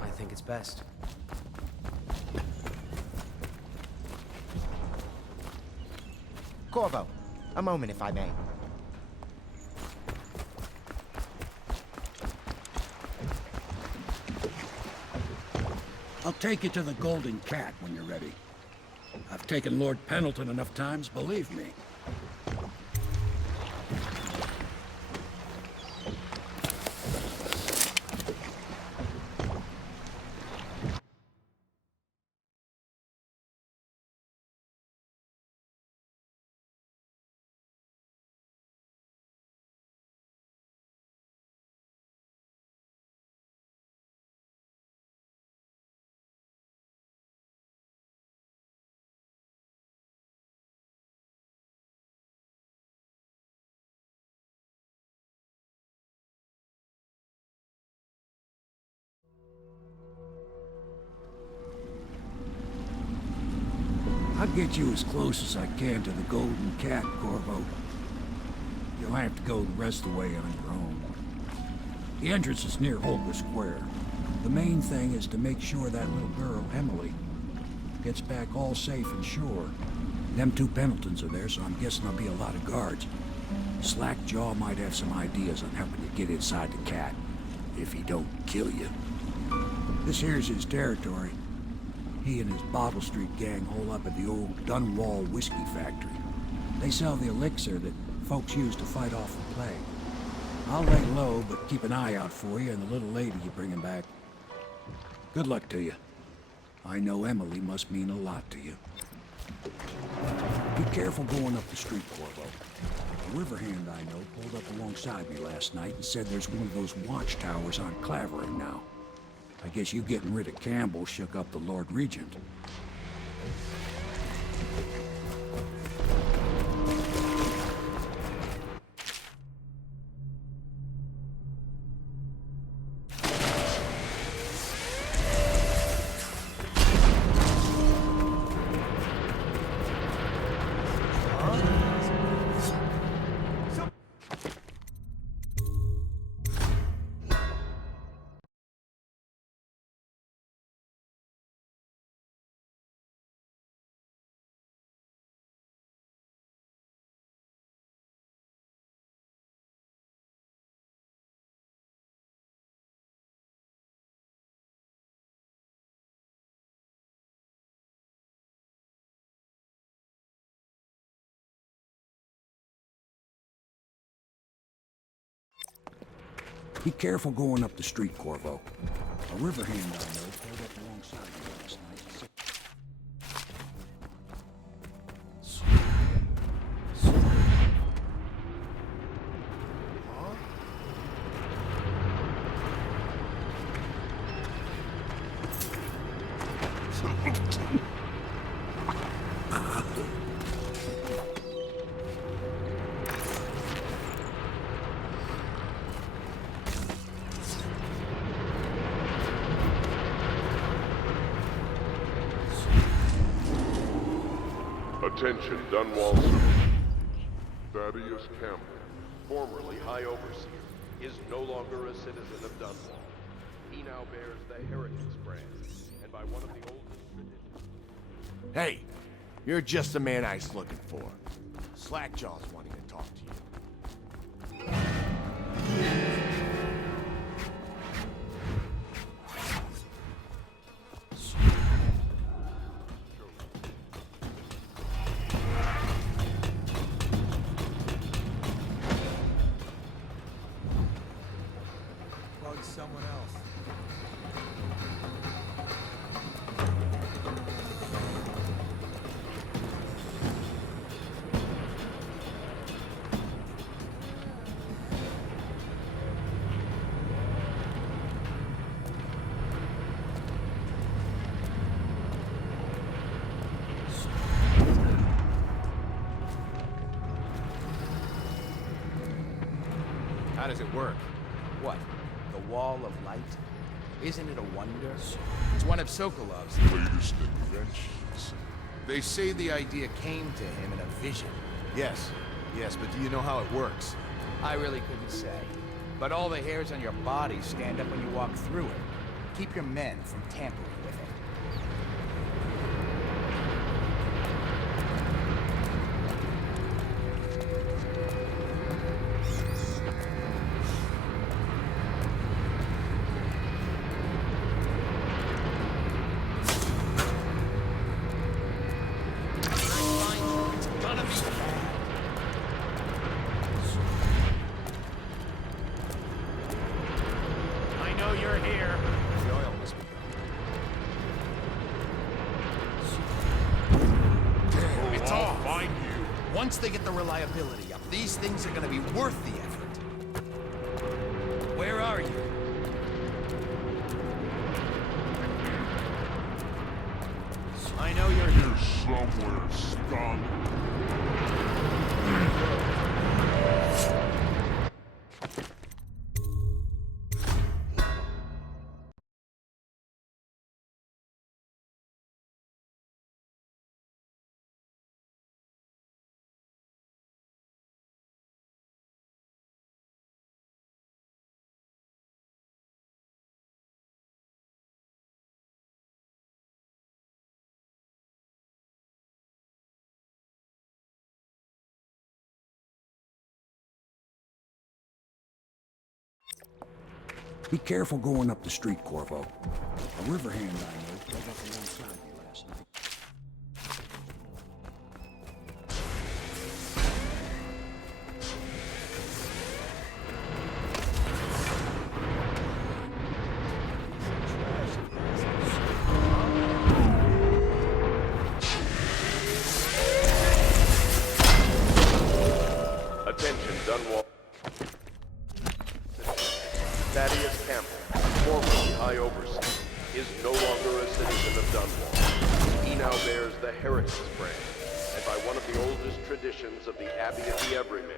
I think it's best. Corvo, a moment if I may. I'll take you to the Golden Cat when you're ready. I've taken Lord Pendleton enough times, believe me. I'll get you as close as I can to the Golden Cat, Corvo. You'll have to go the rest of the way on your own. The entrance is near Holger Square. The main thing is to make sure that little girl, Emily, gets back all safe and sure. Them two Pendletons are there, so I'm guessing there'll be a lot of guards. Slackjaw might have some ideas on helping you get inside the cat, if he don't kill you. This here's his territory. He and his Bottle Street gang hole up at the old Dunwall whiskey factory. They sell the elixir that folks use to fight off the plague. I'll lay low, but keep an eye out for you and the little lady you bring him back. Good luck to you. I know Emily must mean a lot to you. Be careful going up the street, Corvo. A river hand I know pulled up alongside me last night and said there's one of those watchtowers on Clavering now. I guess you getting rid of Campbell shook up the Lord Regent. Be careful going up the street, Corvo. A river hand I know pulled up alongside me last night. Attention, Dunwall citizens. Thaddeus Campbell, formerly High Overseer, is no longer a citizen of Dunwall. He now bears the Heritage brand, and by one of the oldest traditions. Hey, you're just the man I was looking for. Slackjaw's wanting to talk to you. How does it work? What? The Wall of Light? Isn't it a wonder? It's one of Sokolov's Latest inventions. They say the idea came to him in a vision. Yes, but do you know how it works? I really couldn't say. But all the hairs on your body stand up when you walk through it. Keep your men from tampering with it. I know you're here. The oil must be gone. It's I'll off! find you. Once they get the reliability up, these things are gonna be worth the effort. Where are you? I know you're here. Here somewhere, skunk. Be careful going up the street, Corvo. A river hand I know pulled up alongside you last night. Attention, Dunwall. Thaddeus Campbell, formerly High Overseer, is no longer a citizen of Dunwall. He now bears the Heretic's brand, and by one of the oldest traditions of the Abbey of the Everyman,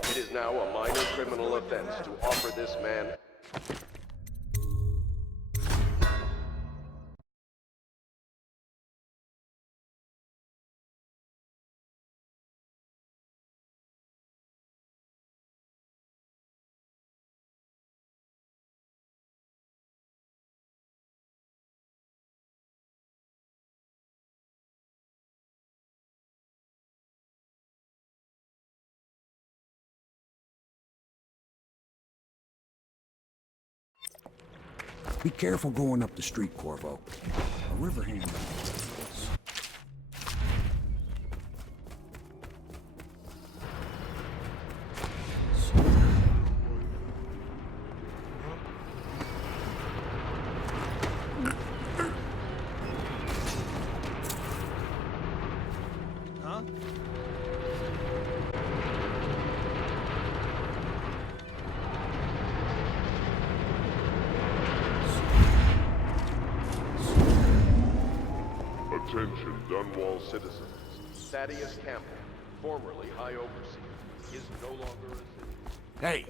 it is now a minor criminal offense to offer this man Be careful going up the street, Corvo. A river hand I know. Huh? Attention, Dunwall citizens. Thaddeus Campbell, formerly High Overseer, is no longer a citizen. Hey,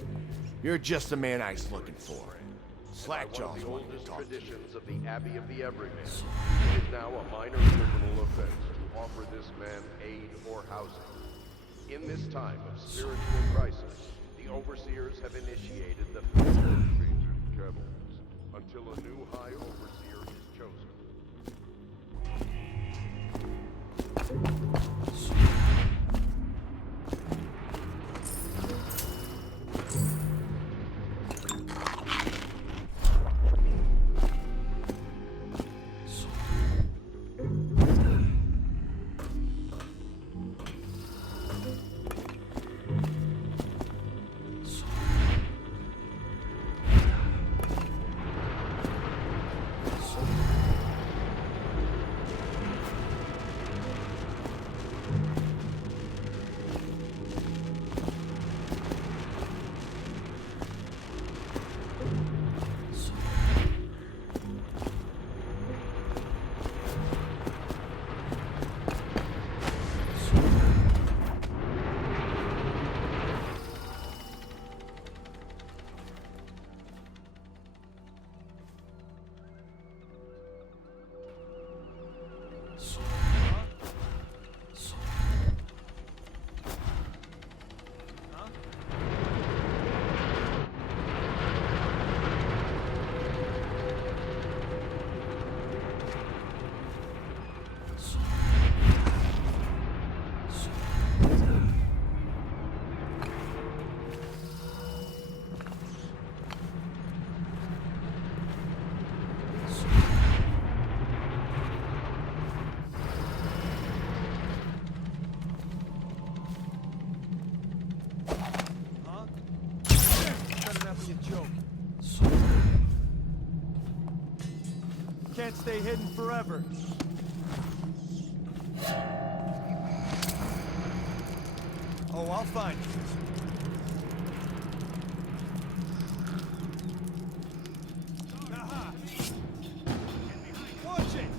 you're just the man I was looking for. By one Slackjaw's of the wanting to oldest talk to you. traditions of the Abbey of the Everyman, it is now a minor criminal offense to offer this man aid or housing. In this time of spiritual crisis, the overseers have initiated the Painted kettles until a new High Overseer is chosen. can't stay hidden forever. Oh, I'll find you. Aha! Watch it!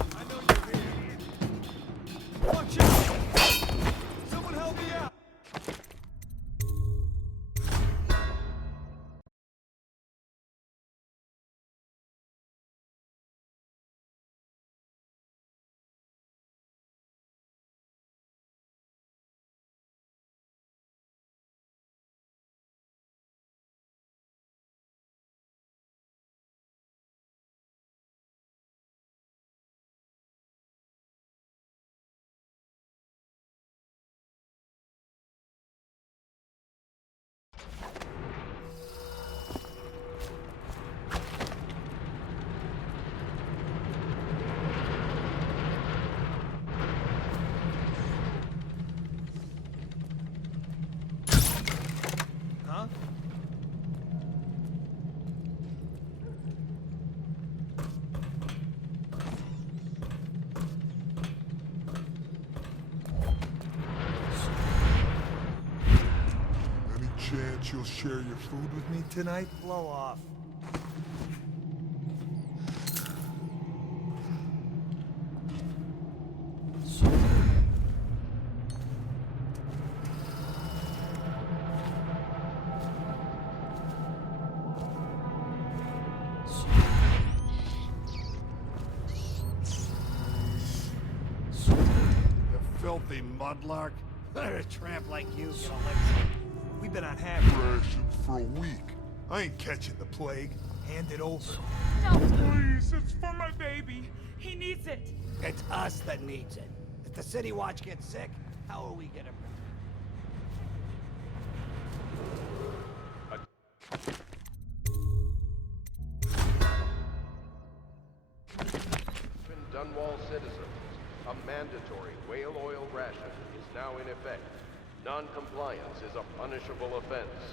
I know you're here. Watch it! Someone help me out! Huh? Any chance you'll share your food with me tonight? Blow off. You filthy mudlark. Let a tramp like you get a lecture. We've been on half Rations for a week. I ain't catching the plague. Hand it over. No, please, it's for my baby. He needs it. It's us that needs it. If the City Watch gets sick, how are we gonna... Dunwall citizens, a mandatory whale oil ration is now in effect. Non-compliance is a punishable offense.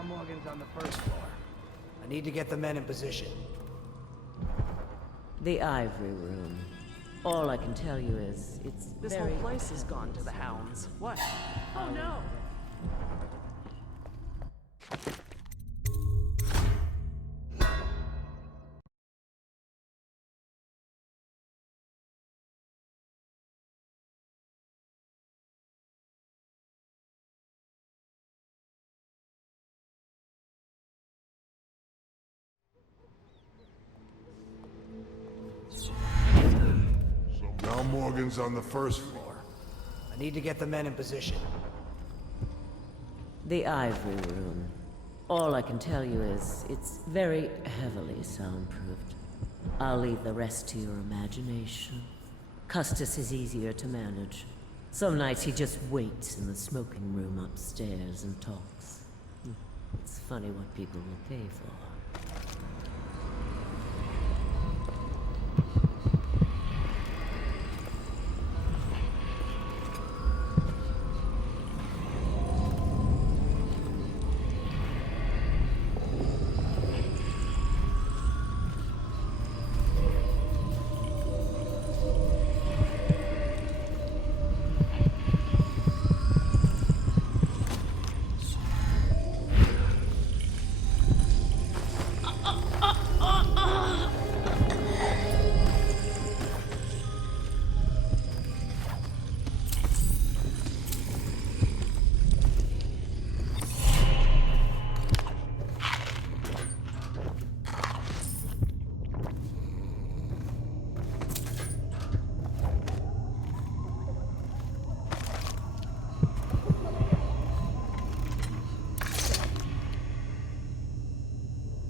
Now Morgan's on the first floor. I need to get the men in position. The Ivory Room. All I can tell you is, it's This very... whole place has gone to the hounds. What? Oh no! Now Morgan's on the first floor. I need to get the men in position. The Ivory Room. All I can tell you is, it's very heavily soundproofed. I'll leave the rest to your imagination. Custis is easier to manage. Some nights he just waits in the smoking room upstairs and talks. It's funny what people will pay for.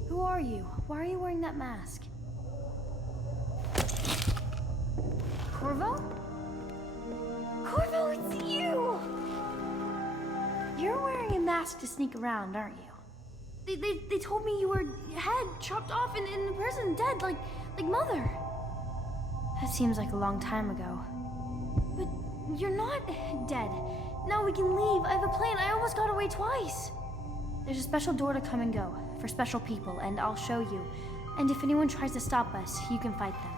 Who are you? Why are you wearing that mask? Corvo? Corvo, it's you! You're wearing a mask to sneak around, aren't you? They told me you were head chopped off in the prison, dead, like Mother. That seems like a long time ago. But you're not dead. Now we can leave. I have a plan. I almost got away twice. There's a special door to come and go, for special people, and I'll show you. And if anyone tries to stop us, you can fight them.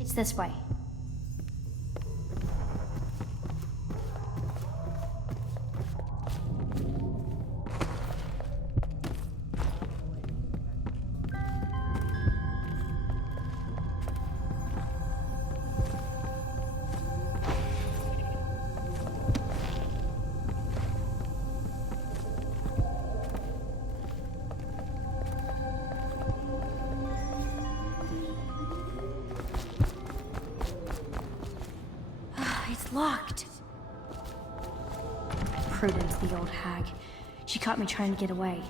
It's this way. It's locked. Prudence, the old hag. She caught me trying to get away.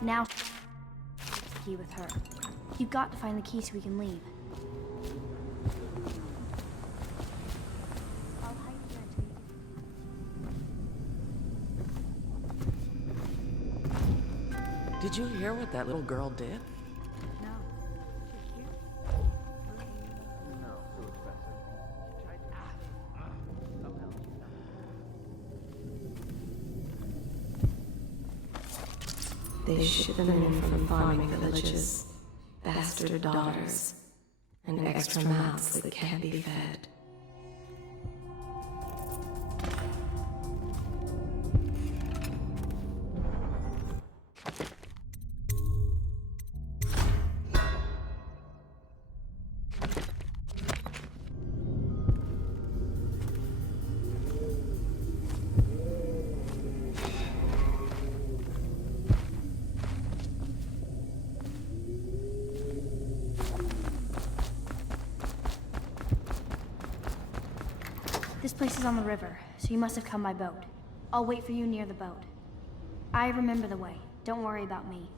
Now, the key with her. You've got to find the key so we can leave. I'll hide here until you... Did you hear what that little girl did? No. No, too expensive. They ship them in from farming villages, bastard daughters, and extra mouths that can't be fed. This place is on the river, so you must have come by boat. I'll wait for you near the boat. I remember the way. Don't worry about me.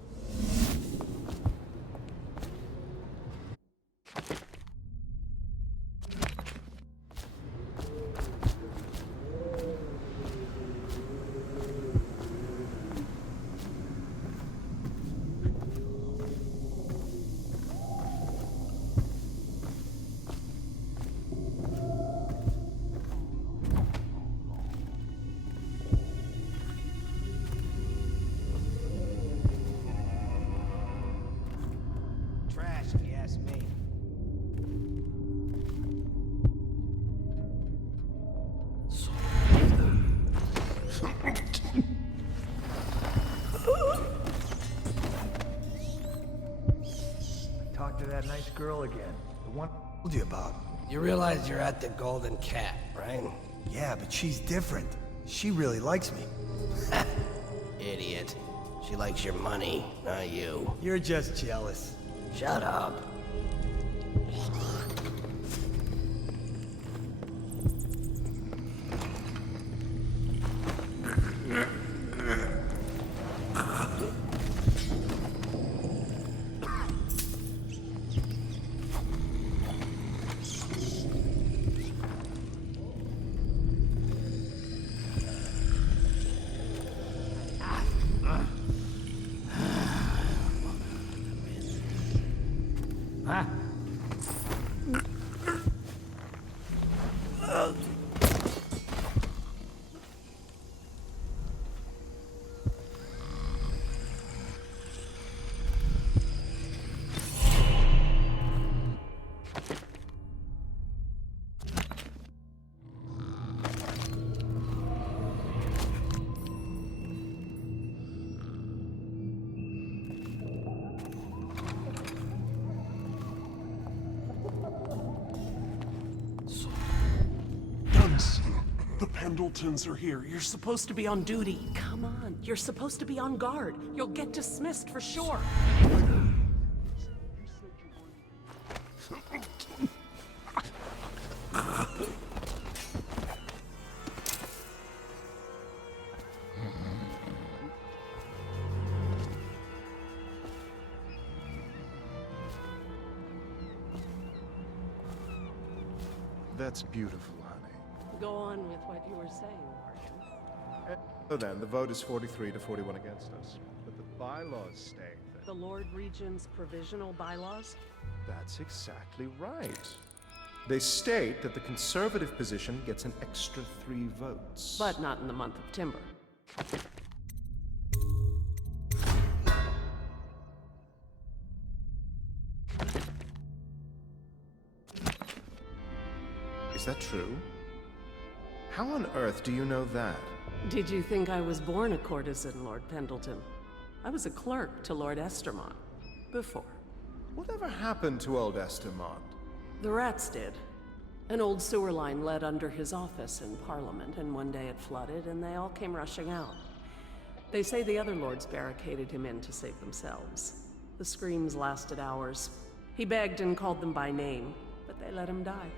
nice girl again. The one I told you about. You realize you're at the Golden Cat, right? Yeah, but she's different. She really likes me. Idiot. She likes your money, not you. You're just jealous. Shut up. The Pendletons are here. You're supposed to be on duty. Come on. You're supposed to be on guard. You'll get dismissed for sure. That's beautiful, honey. Go on with what you were saying, Morgan. So then, the vote is 43 to 41 against us. But the bylaws state that... The Lord Regent's provisional bylaws? That's exactly right. They state that the conservative position gets an extra 3 votes. But not in the month of Timber. Is that true? How on earth do you know that? Did you think I was born a courtesan, Lord Pendleton? I was a clerk to Lord Estermont. Before. Whatever happened to old Estermont? The rats did. An old sewer line led under his office in Parliament, and one day it flooded, and they all came rushing out. They say the other lords barricaded him in to save themselves. The screams lasted hours. He begged and called them by name, but they let him die.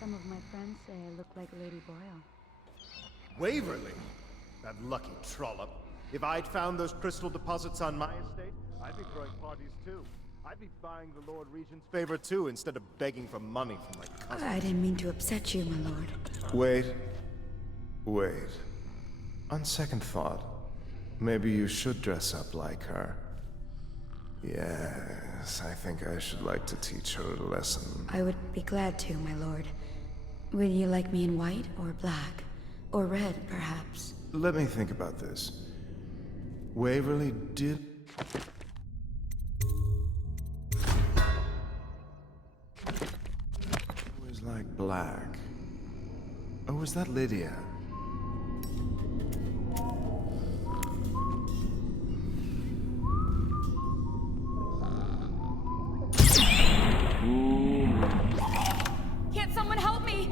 Some of my friends say I look like Lady Boyle. Waverly? That lucky trollop. If I'd found those crystal deposits on my estate, I'd be throwing parties too. I'd be buying the Lord Regent's favor too, instead of begging for money from my cousin. I didn't mean to upset you, my lord. Wait. On second thought, maybe you should dress up like her. Yes, I think I should like to teach her a lesson. I would be glad to, my lord. Would you like me in white or black? Or red, perhaps? Let me think about this. Waverly did Was like black. Oh, was that Lydia? Can't someone help me?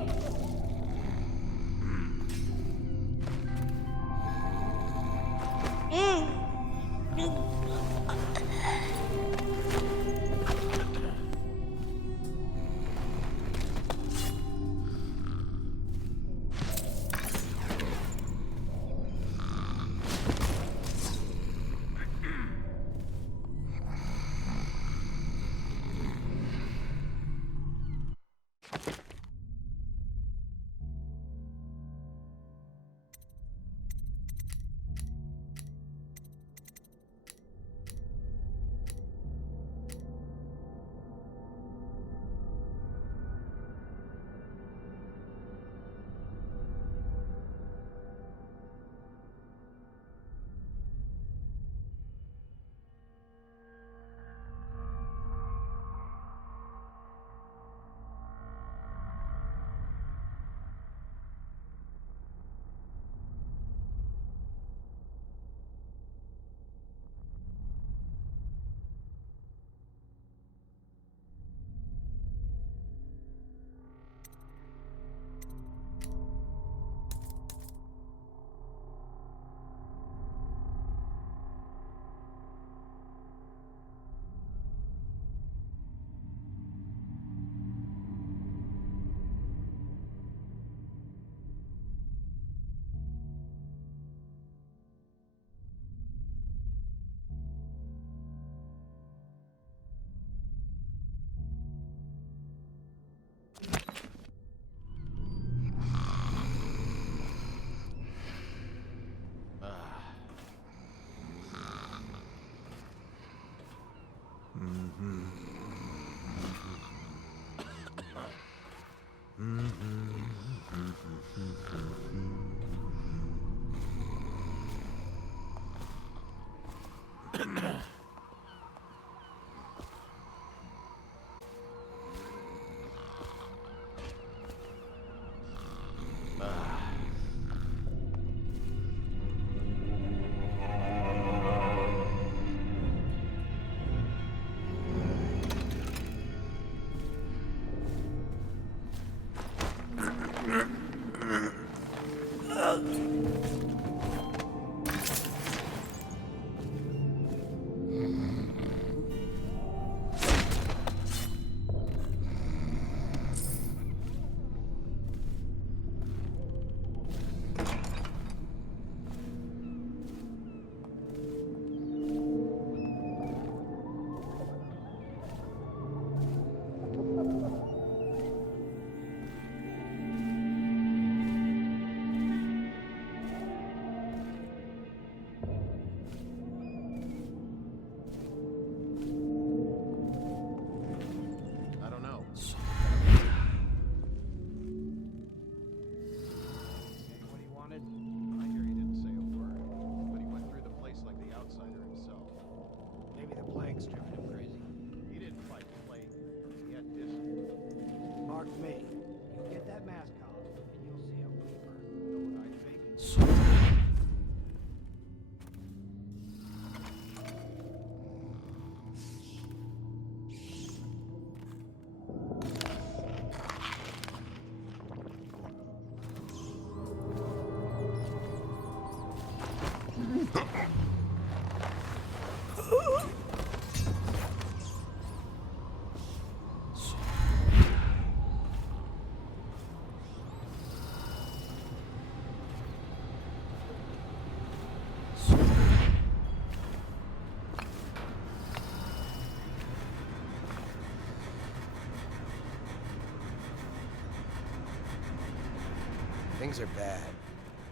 Things are bad.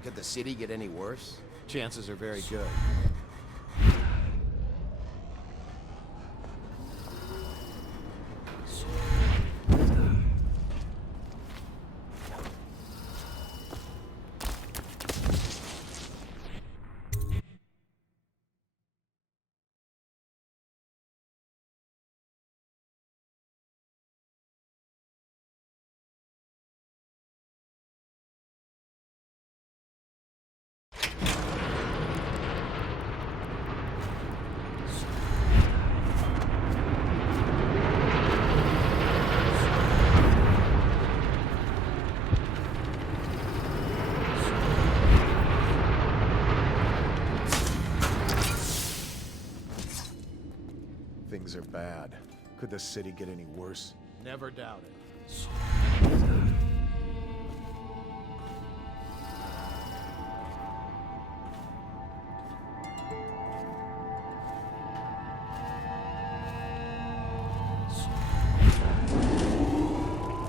Could the city get any worse? Chances are very good. Things are bad. Could the city get any worse? Never doubt it.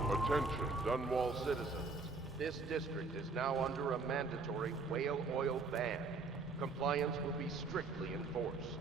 Attention, Dunwall citizens. This district is now under a mandatory whale oil ban. Compliance will be strictly enforced.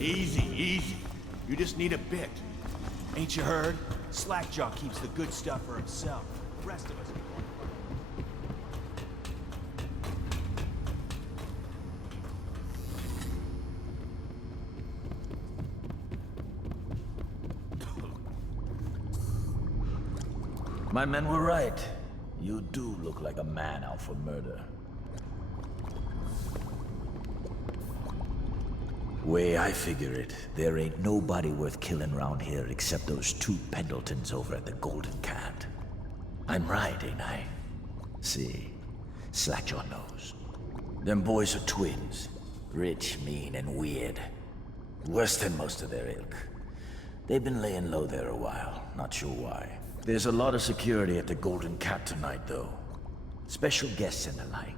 Easy, easy. You just need a bit. Ain't you heard? Slackjaw keeps the good stuff for himself. The rest of us... My men were right. You do look like a man out for murder. Way I figure it, there ain't nobody worth killing round here except those two Pendletons over at the Golden Cat. I'm right, ain't I? See, Slackjaw knows. Them boys are twins. Rich, mean, and weird. Worse than most of their ilk. They've been laying low there a while, not sure why. There's a lot of security at the Golden Cat tonight, though. Special guests and the like.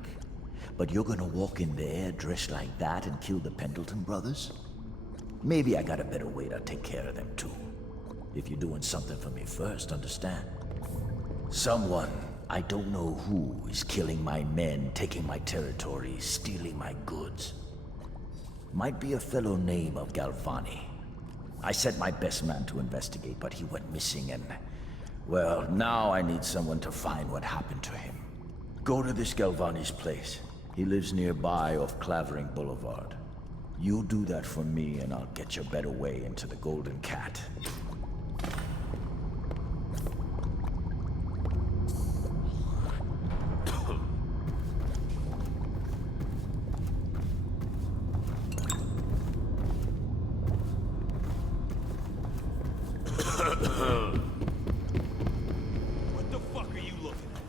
But you're gonna walk in there dressed like that and kill the Pendleton brothers? Maybe I got a better way to take care of them too. If you're doing something for me first, understand? Someone, I don't know who, is killing my men, taking my territory, stealing my goods. Might be a fellow named of Galvani. I sent my best man to investigate, but he went missing and... well, now I need someone to find what happened to him. Go to this Galvani's place. He lives nearby off Clavering Boulevard. You do that for me and I'll get your better way into the Golden Cat. What the fuck are you looking at?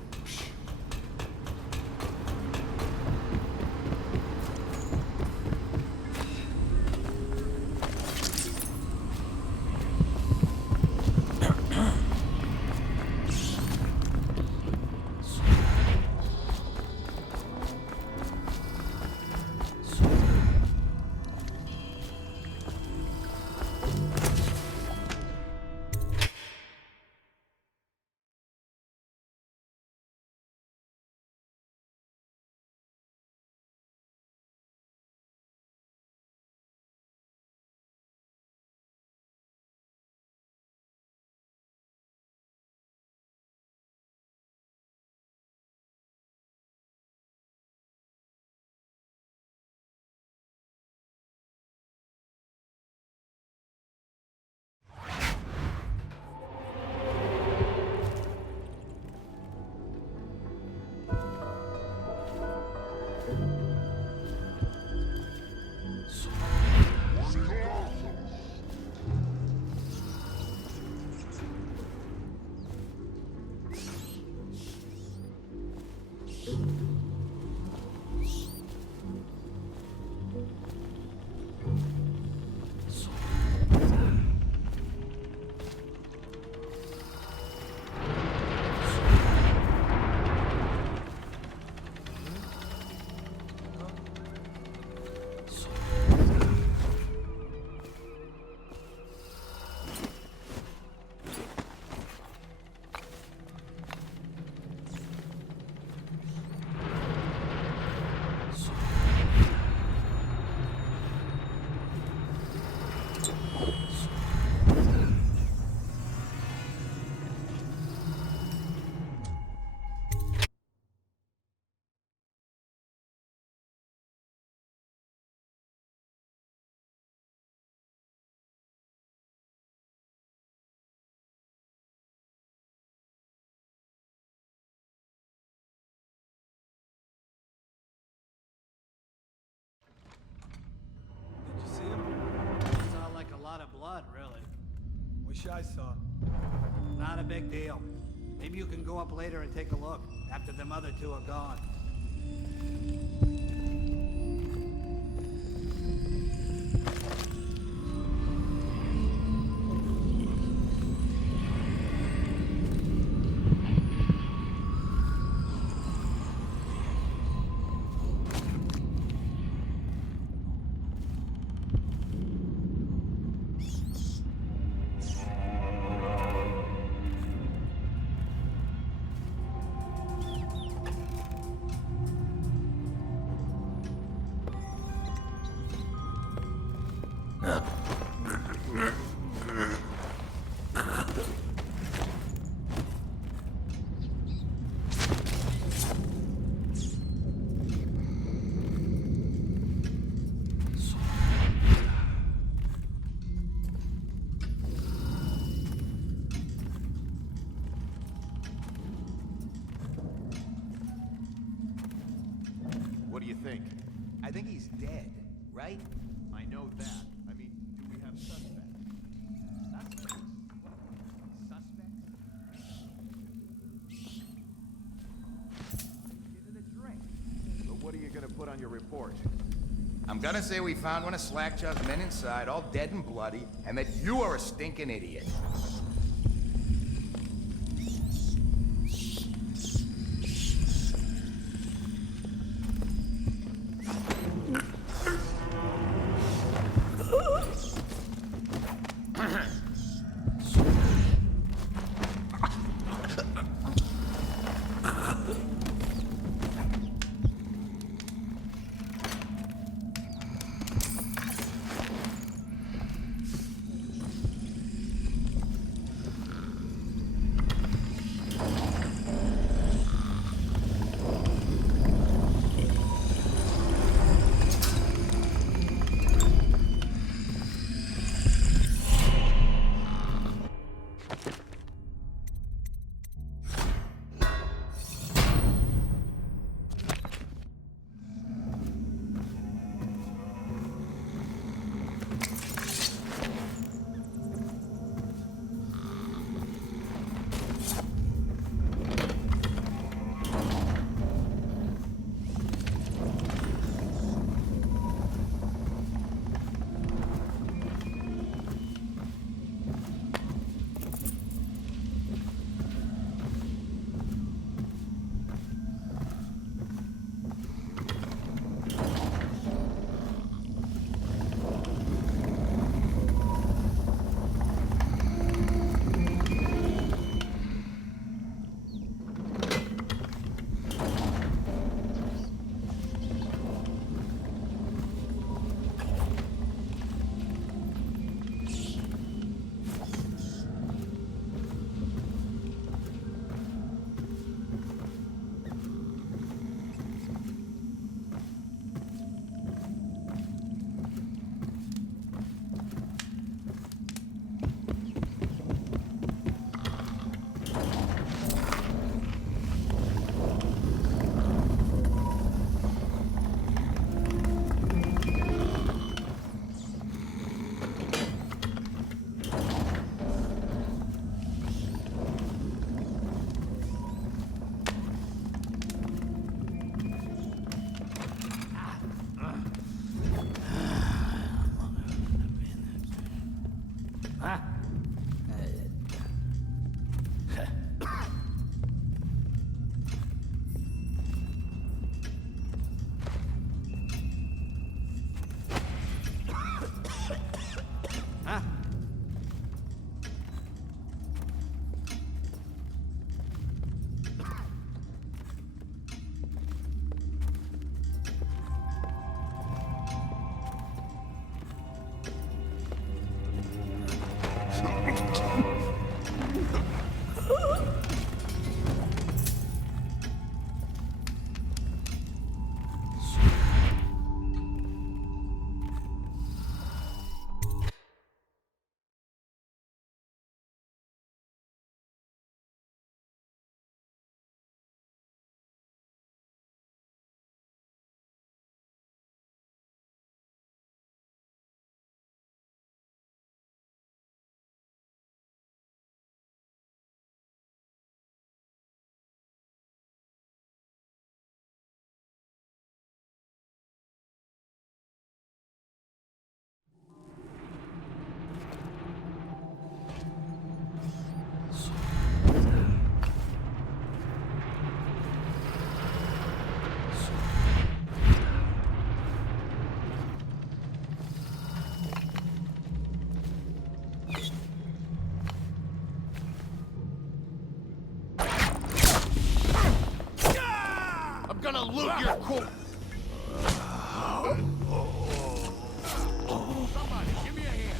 much I saw. Not a big deal. Maybe you can go up later and take a look, after them other two are gone. What do you think? I think he's dead, right? I know that. I mean, do we have suspects? Suspects? Suspects? Into the drink. So what are you gonna put on your report? I'm gonna say we found one of Slackjaw's men inside, all dead and bloody, and that you are a stinking idiot. gonna loot your cool. Somebody, give me a hand.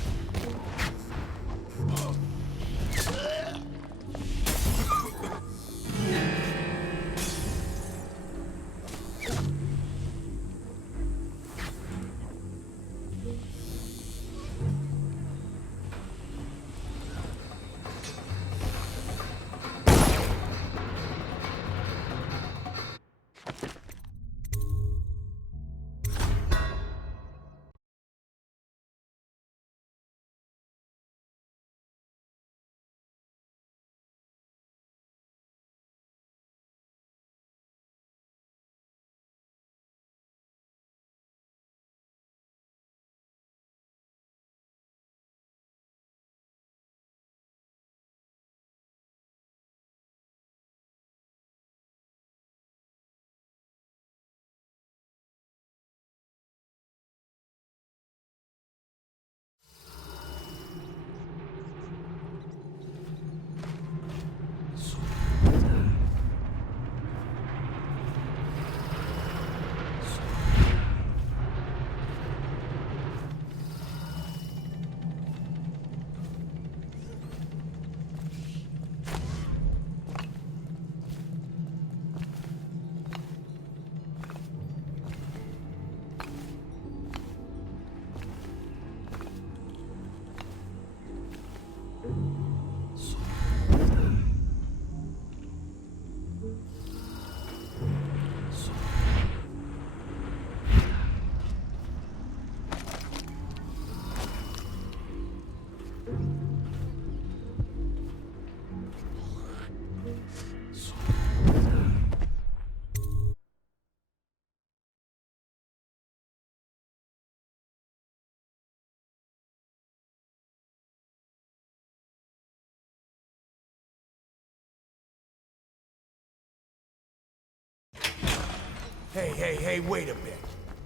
Hey, wait a bit.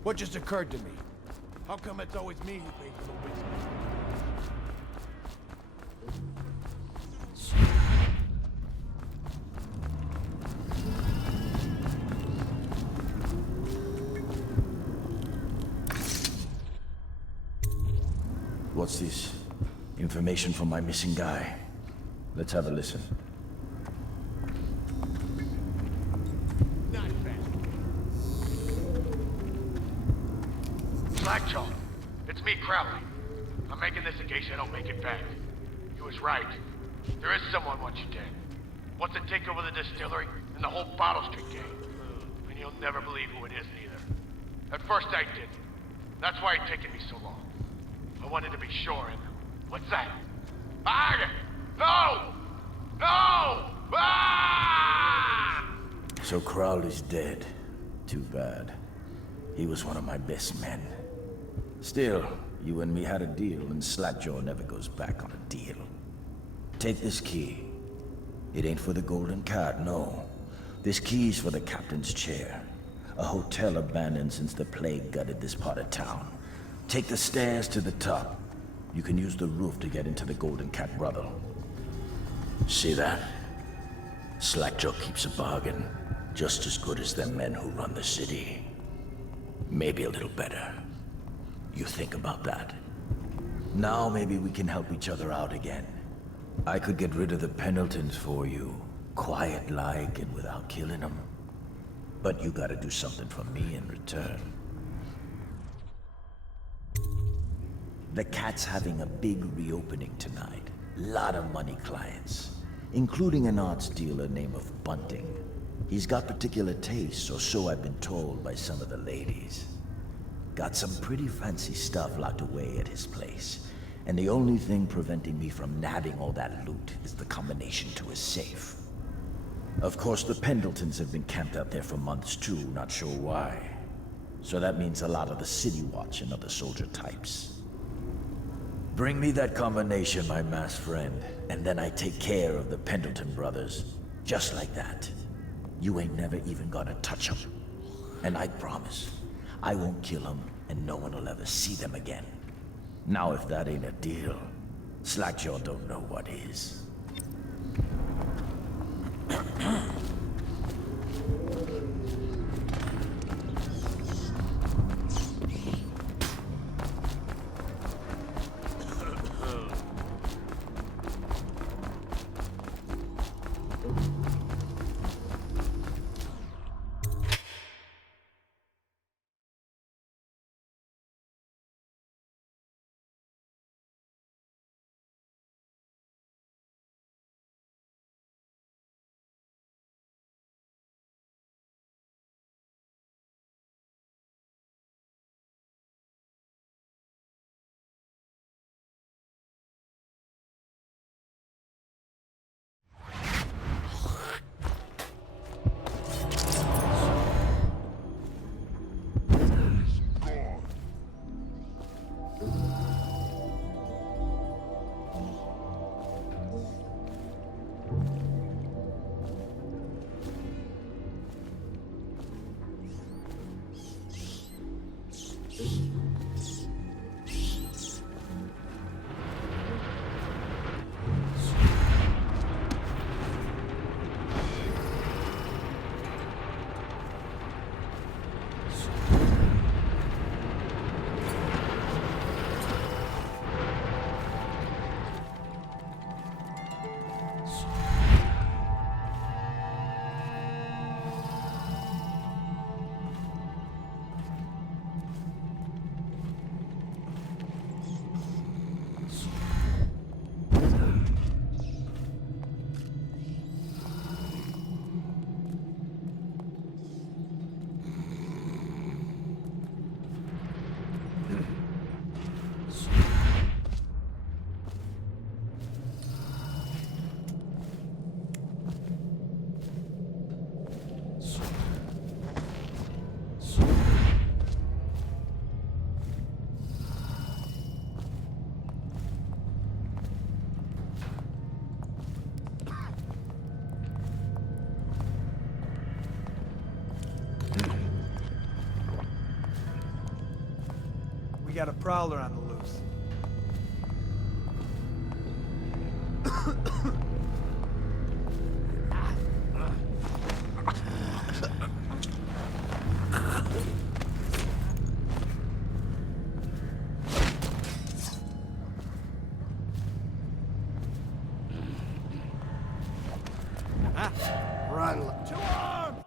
What just occurred to me? How come it's always me who pays for the whiskey? What's this? Information from my missing guy. Let's have a listen. Slackjaw, it's me, Crowley. I'm making this in case I don't make it back. He was right. There is someone wants you dead. Wants to take over the distillery and the whole Bottle Street gang. And you'll never believe who it is neither. At first I didn't. That's why it's taken me so long. I wanted to be sure and... What's that? No! No! Ah! So Crowley's dead. Too bad. He was one of my best men. Still, you and me had a deal, and Slackjaw never goes back on a deal. Take this key. It ain't for the Golden Cat, no. This key's for the captain's chair. A hotel abandoned since the plague gutted this part of town. Take the stairs to the top. You can use the roof to get into the Golden Cat brothel. See that? Slackjaw keeps a bargain. Just as good as them men who run the city. Maybe a little better. You think about that. Now maybe we can help each other out again. I could get rid of the Pendletons for you. Quiet-like and without killing them. But you gotta do something for me in return. The Cat's having a big reopening tonight. Lot of money clients. Including an arts dealer named of Bunting. He's got particular tastes, or so I've been told by some of the ladies. Got some pretty fancy stuff locked away at his place. And the only thing preventing me from nabbing all that loot is the combination to his safe. Of course, the Pendletons have been camped out there for months too, not sure why. So that means a lot of the City Watch and other soldier types. Bring me that combination, my masked friend, and then I take care of the Pendleton brothers. Just like that. You ain't never even gonna touch them. And I promise, I won't kill them, and no one will ever see them again. Now if that ain't a deal, Slackjaw don't know what is. We got a prowler on the loose. Run. To arms!